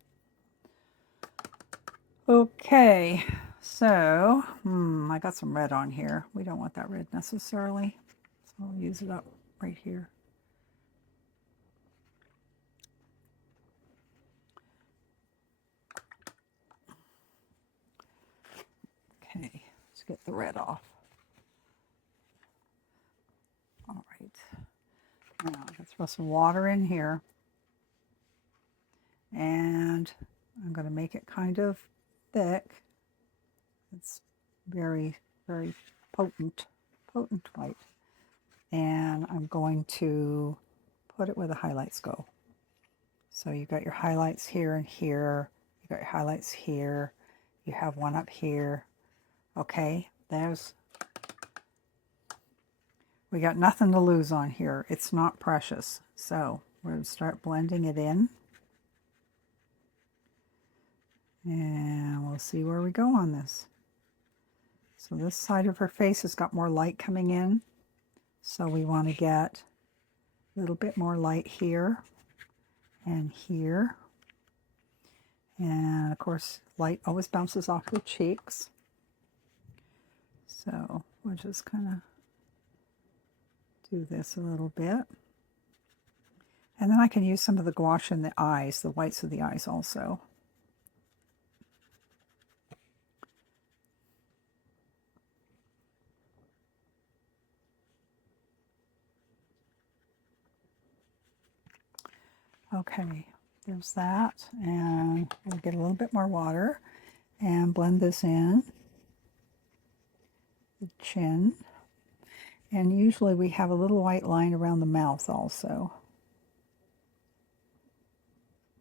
Okay, so I got some red on here. We don't want that red necessarily, so I'll use it up right here. Okay, let's get the red off. All right, now I'm going to throw some water in here, and I'm going to make it kind of thick. It's very, very potent white. And I'm going to put it where the highlights go. So you got your highlights here and here. You got your highlights here. You have one up here. Okay, we got nothing to lose on here. It's not precious. So we're going to start blending it in. And we'll see where we go on this. So this side of her face has got more light coming in. So we want to get a little bit more light here and here. And of course, light always bounces off your cheeks. So we'll just kind of do this a little bit. And then I can use some of the gouache in the eyes, the whites of the eyes also. Okay, there's that. And we'll get a little bit more water and blend this in. The chin. And usually we have a little white line around the mouth also.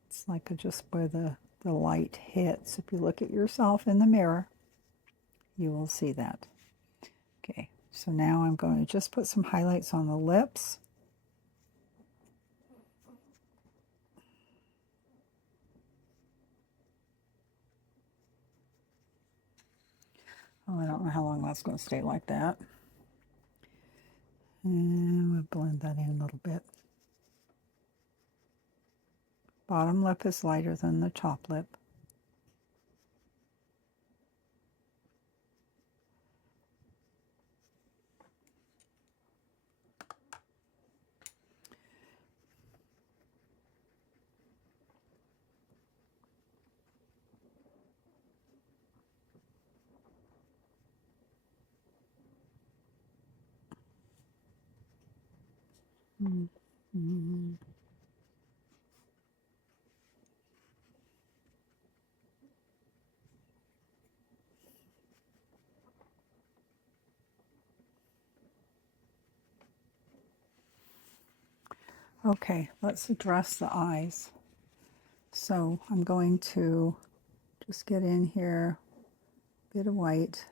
It's like just where the light hits. If you look at yourself in the mirror, you will see that. Okay, so now I'm going to just put some highlights on the lips. Oh, I don't know how long that's going to stay like that. And we'll blend that in a little bit. Bottom lip is lighter than the top lip. Mm-hmm. Okay, let's address the eyes. So I'm going to just get in here, bit of white.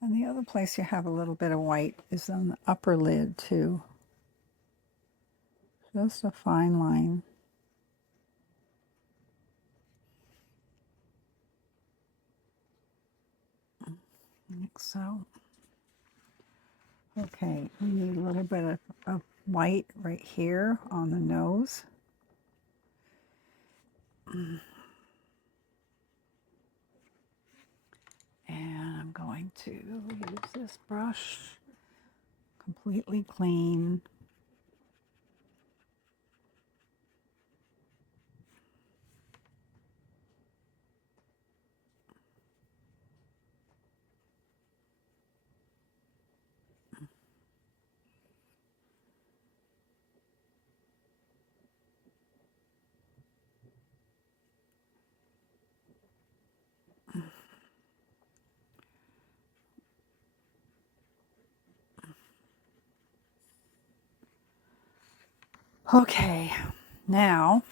And the other place you have a little bit of white is on the upper lid too. Just a fine line. Like so. Okay, we need a little bit of white right here on the nose. And I'm going to use this brush, completely clean. Okay, now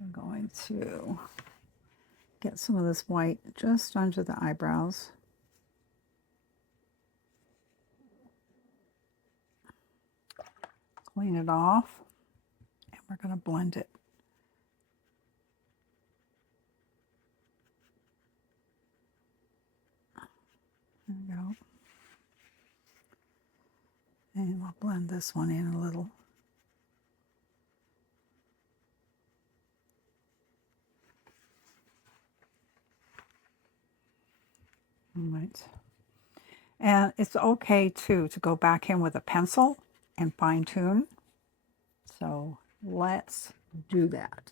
I'm going to get some of this white just under the eyebrows. Clean it off, and we're going to blend it. There we go. And we'll blend this one in a little. All right. And it's okay too to go back in with a pencil and fine tune. So let's do that.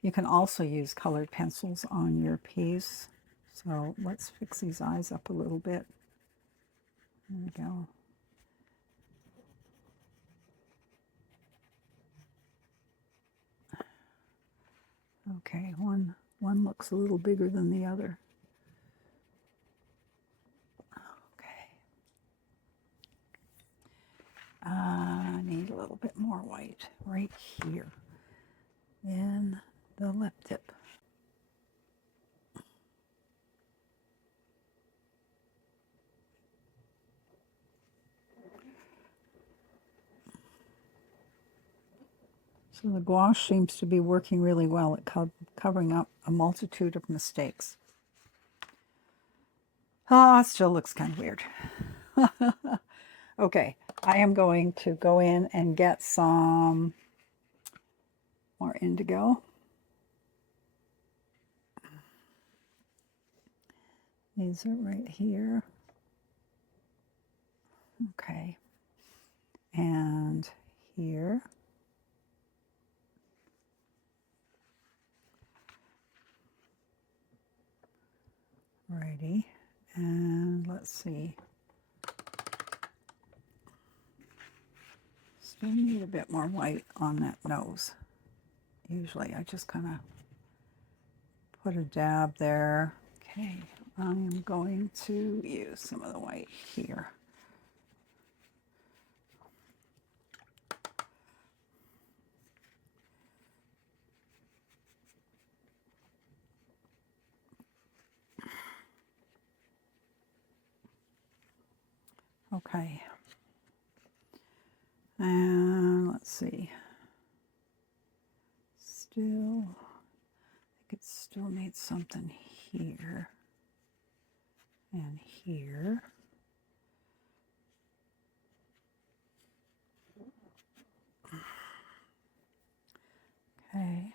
You can also use colored pencils on your piece. So let's fix these eyes up a little bit. There we go. Okay, one looks a little bigger than the other. Okay. I need a little bit more white right here in the lip tip. So the gouache seems to be working really well at covering up a multitude of mistakes. Ah, it still looks kind of weird. Okay, I am going to go in and get some more indigo. These are right here. Okay, and here. Righty, and let's see. Still need a bit more white on that nose. Usually I just kind of put a dab there. Okay, I'm going to use some of the white here. Okay, and let's see. Still, I think it still needs something here and here. Okay.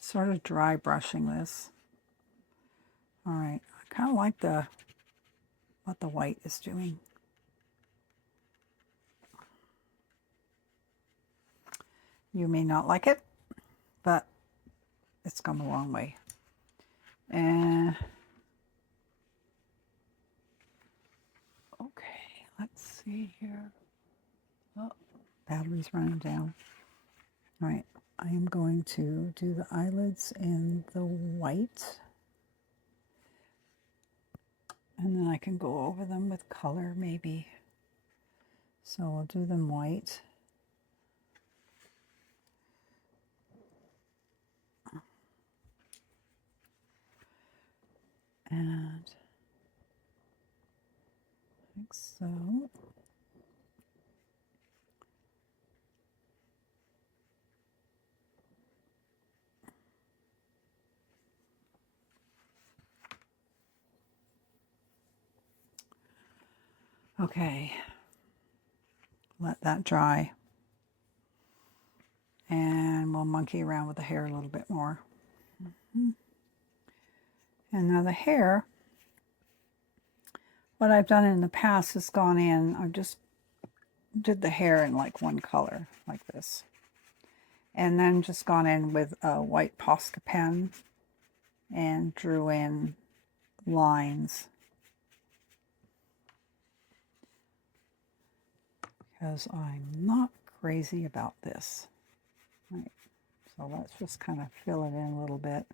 Sort of dry brushing this. All right, I kind of like what the white is doing. You may not like it, but it's come a long way. And see here. Oh, battery's running down. All right, I am going to do the eyelids in the white. And then I can go over them with color maybe. So I'll do them white. And like so. Okay, let that dry. And we'll monkey around with the hair a little bit more. And now the hair, what I've done in the past is gone in, I've just did the hair in like one color, like this. And then just gone in with a white Posca pen and drew in lines. Because I'm not crazy about this. Right. So let's just kind of fill it in a little bit.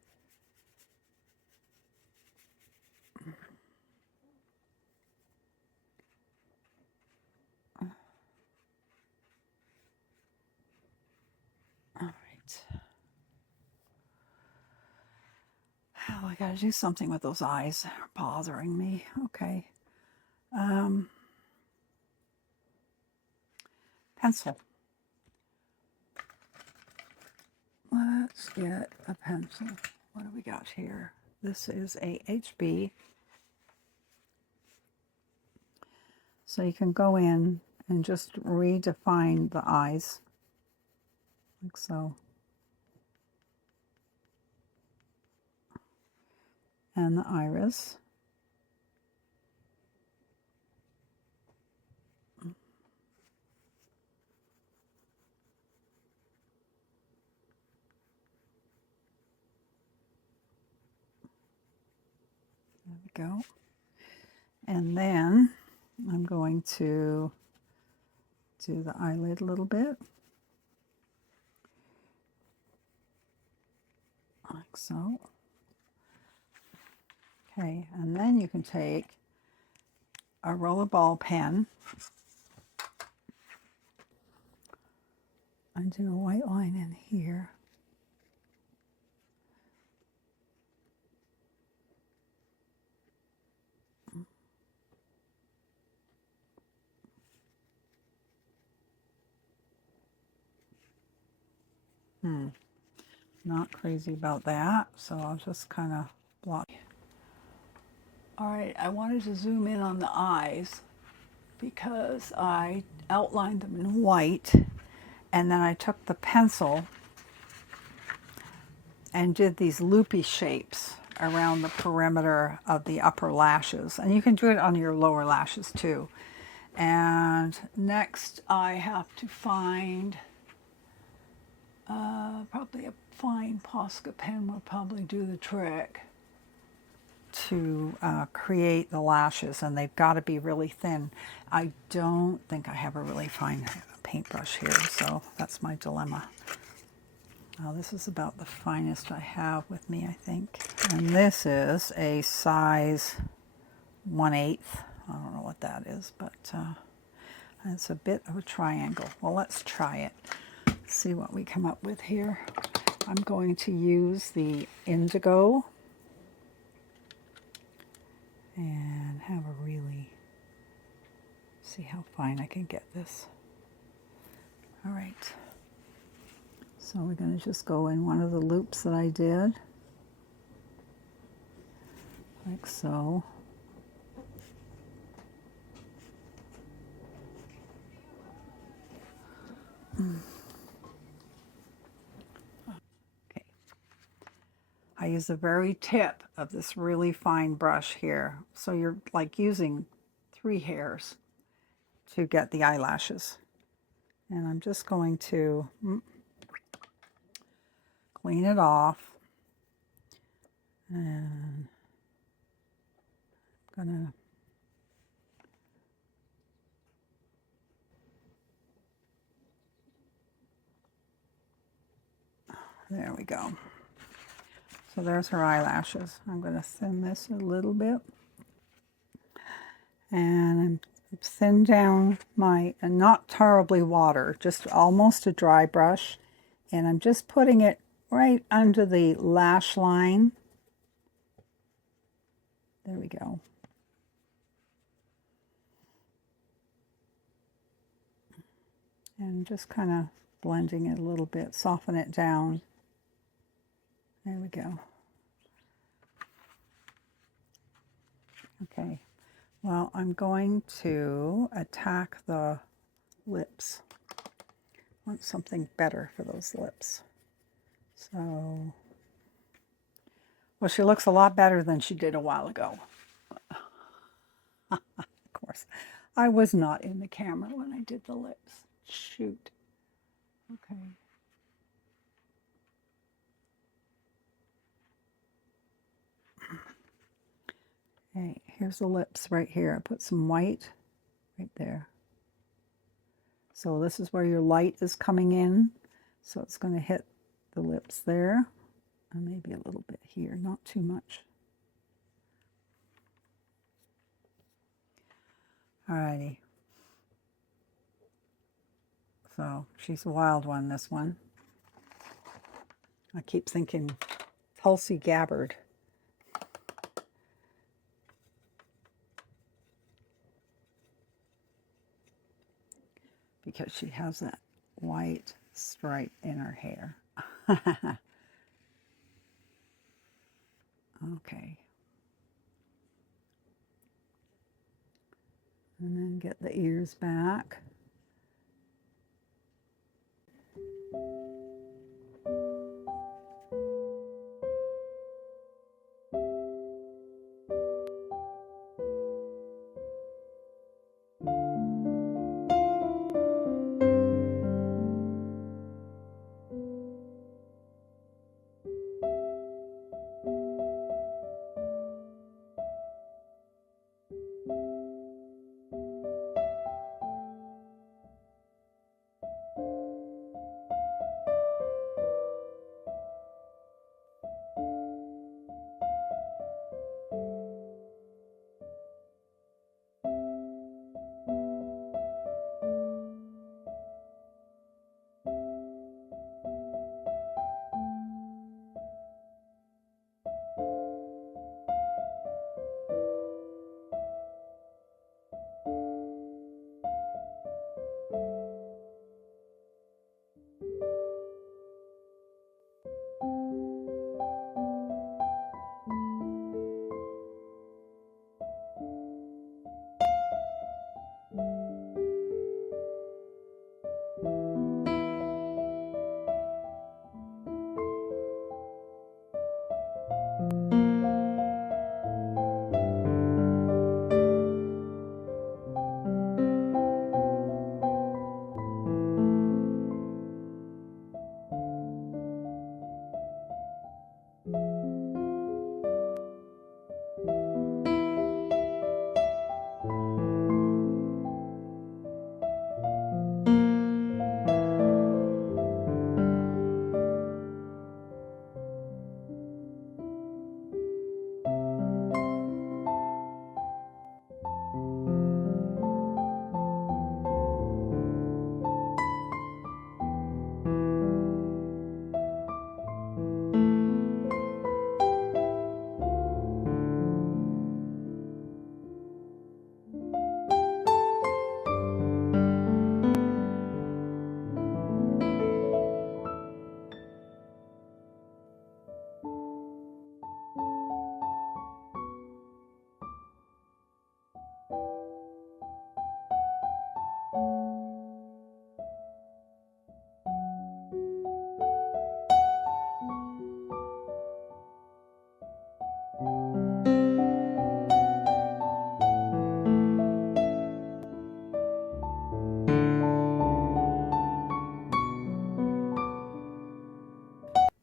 All right. Oh, I gotta do something with those eyes. They're bothering me. Okay. Pencil. Let's get a pencil. What do we got here? This is a HB. So you can go in and just redefine the eyes, like so. And the iris. There we go. And then I'm going to do the eyelid a little bit. Like so. Okay, and then you can take a rollerball pen and do a white line in here. Not crazy about that, so I'll just kind of block. All right, I wanted to zoom in on the eyes because I outlined them in white, and then I took the pencil and did these loopy shapes around the perimeter of the upper lashes. And you can do it on your lower lashes too. And next I have to find probably a fine Posca pen will probably do the trick to create the lashes, and they've got to be really thin. I don't think I have a really fine paintbrush here, so that's my dilemma. Now this is about the finest I have with me, I think. And this is a size 1/8. I don't know what that is, but it's a bit of a triangle. Well, let's try it. See what we come up with here. I'm going to use the indigo and have a really, see how fine I can get this. All right. So we're going to just go in one of the loops that I did, like so. Okay. I use the very tip of this really fine brush here. So you're like using 3 hairs to get the eyelashes. And I'm just going to clean it off. And I'm gonna There we go. So there's her eyelashes. I'm going to thin this a little bit. And I'm thin down my, and not terribly water, just almost a dry brush. And I'm just putting it right under the lash line. There we go. And just kind of blending it a little bit, soften it down. There we go. Okay, well, I'm going to attack the lips. I want something better for those lips. So, well, she looks a lot better than she did a while ago. Of course, I was not in the camera when I did the lips. Shoot. Okay. Okay, here's the lips right here. I put some white right there. So this is where your light is coming in. So it's going to hit the lips there. And maybe a little bit here, not too much. Alrighty. So she's a wild one, this one. I keep thinking Tulsi Gabbard. Because she has that white stripe in her hair. Okay. And then get the ears back.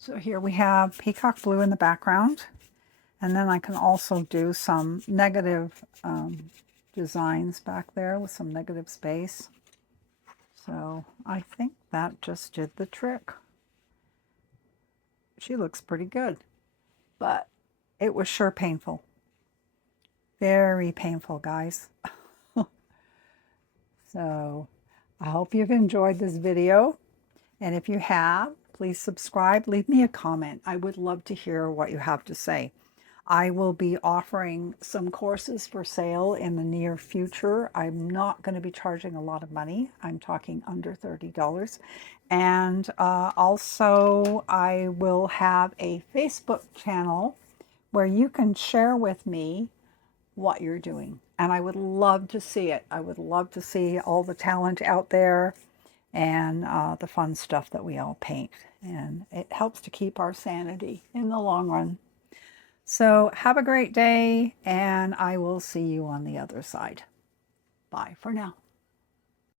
So here we have peacock blue in the background, and then I can also do some negative designs back there with some negative space. So I think that just did the trick. she looks pretty good. But it was sure painful. Very painful, guys. So I hope you've enjoyed this video. And if you have, please subscribe. Leave me a comment. I would love to hear what you have to say. I will be offering some courses for sale in the near future. I'm not going to be charging a lot of money. I'm talking under $30. And also, I will have a Facebook channel where you can share with me what you're doing. And I would love to see it. I would love to see all the talent out there and the fun stuff that we all paint. And it helps to keep our sanity in the long run. So have a great day, and I will see you on the other side. Bye for now.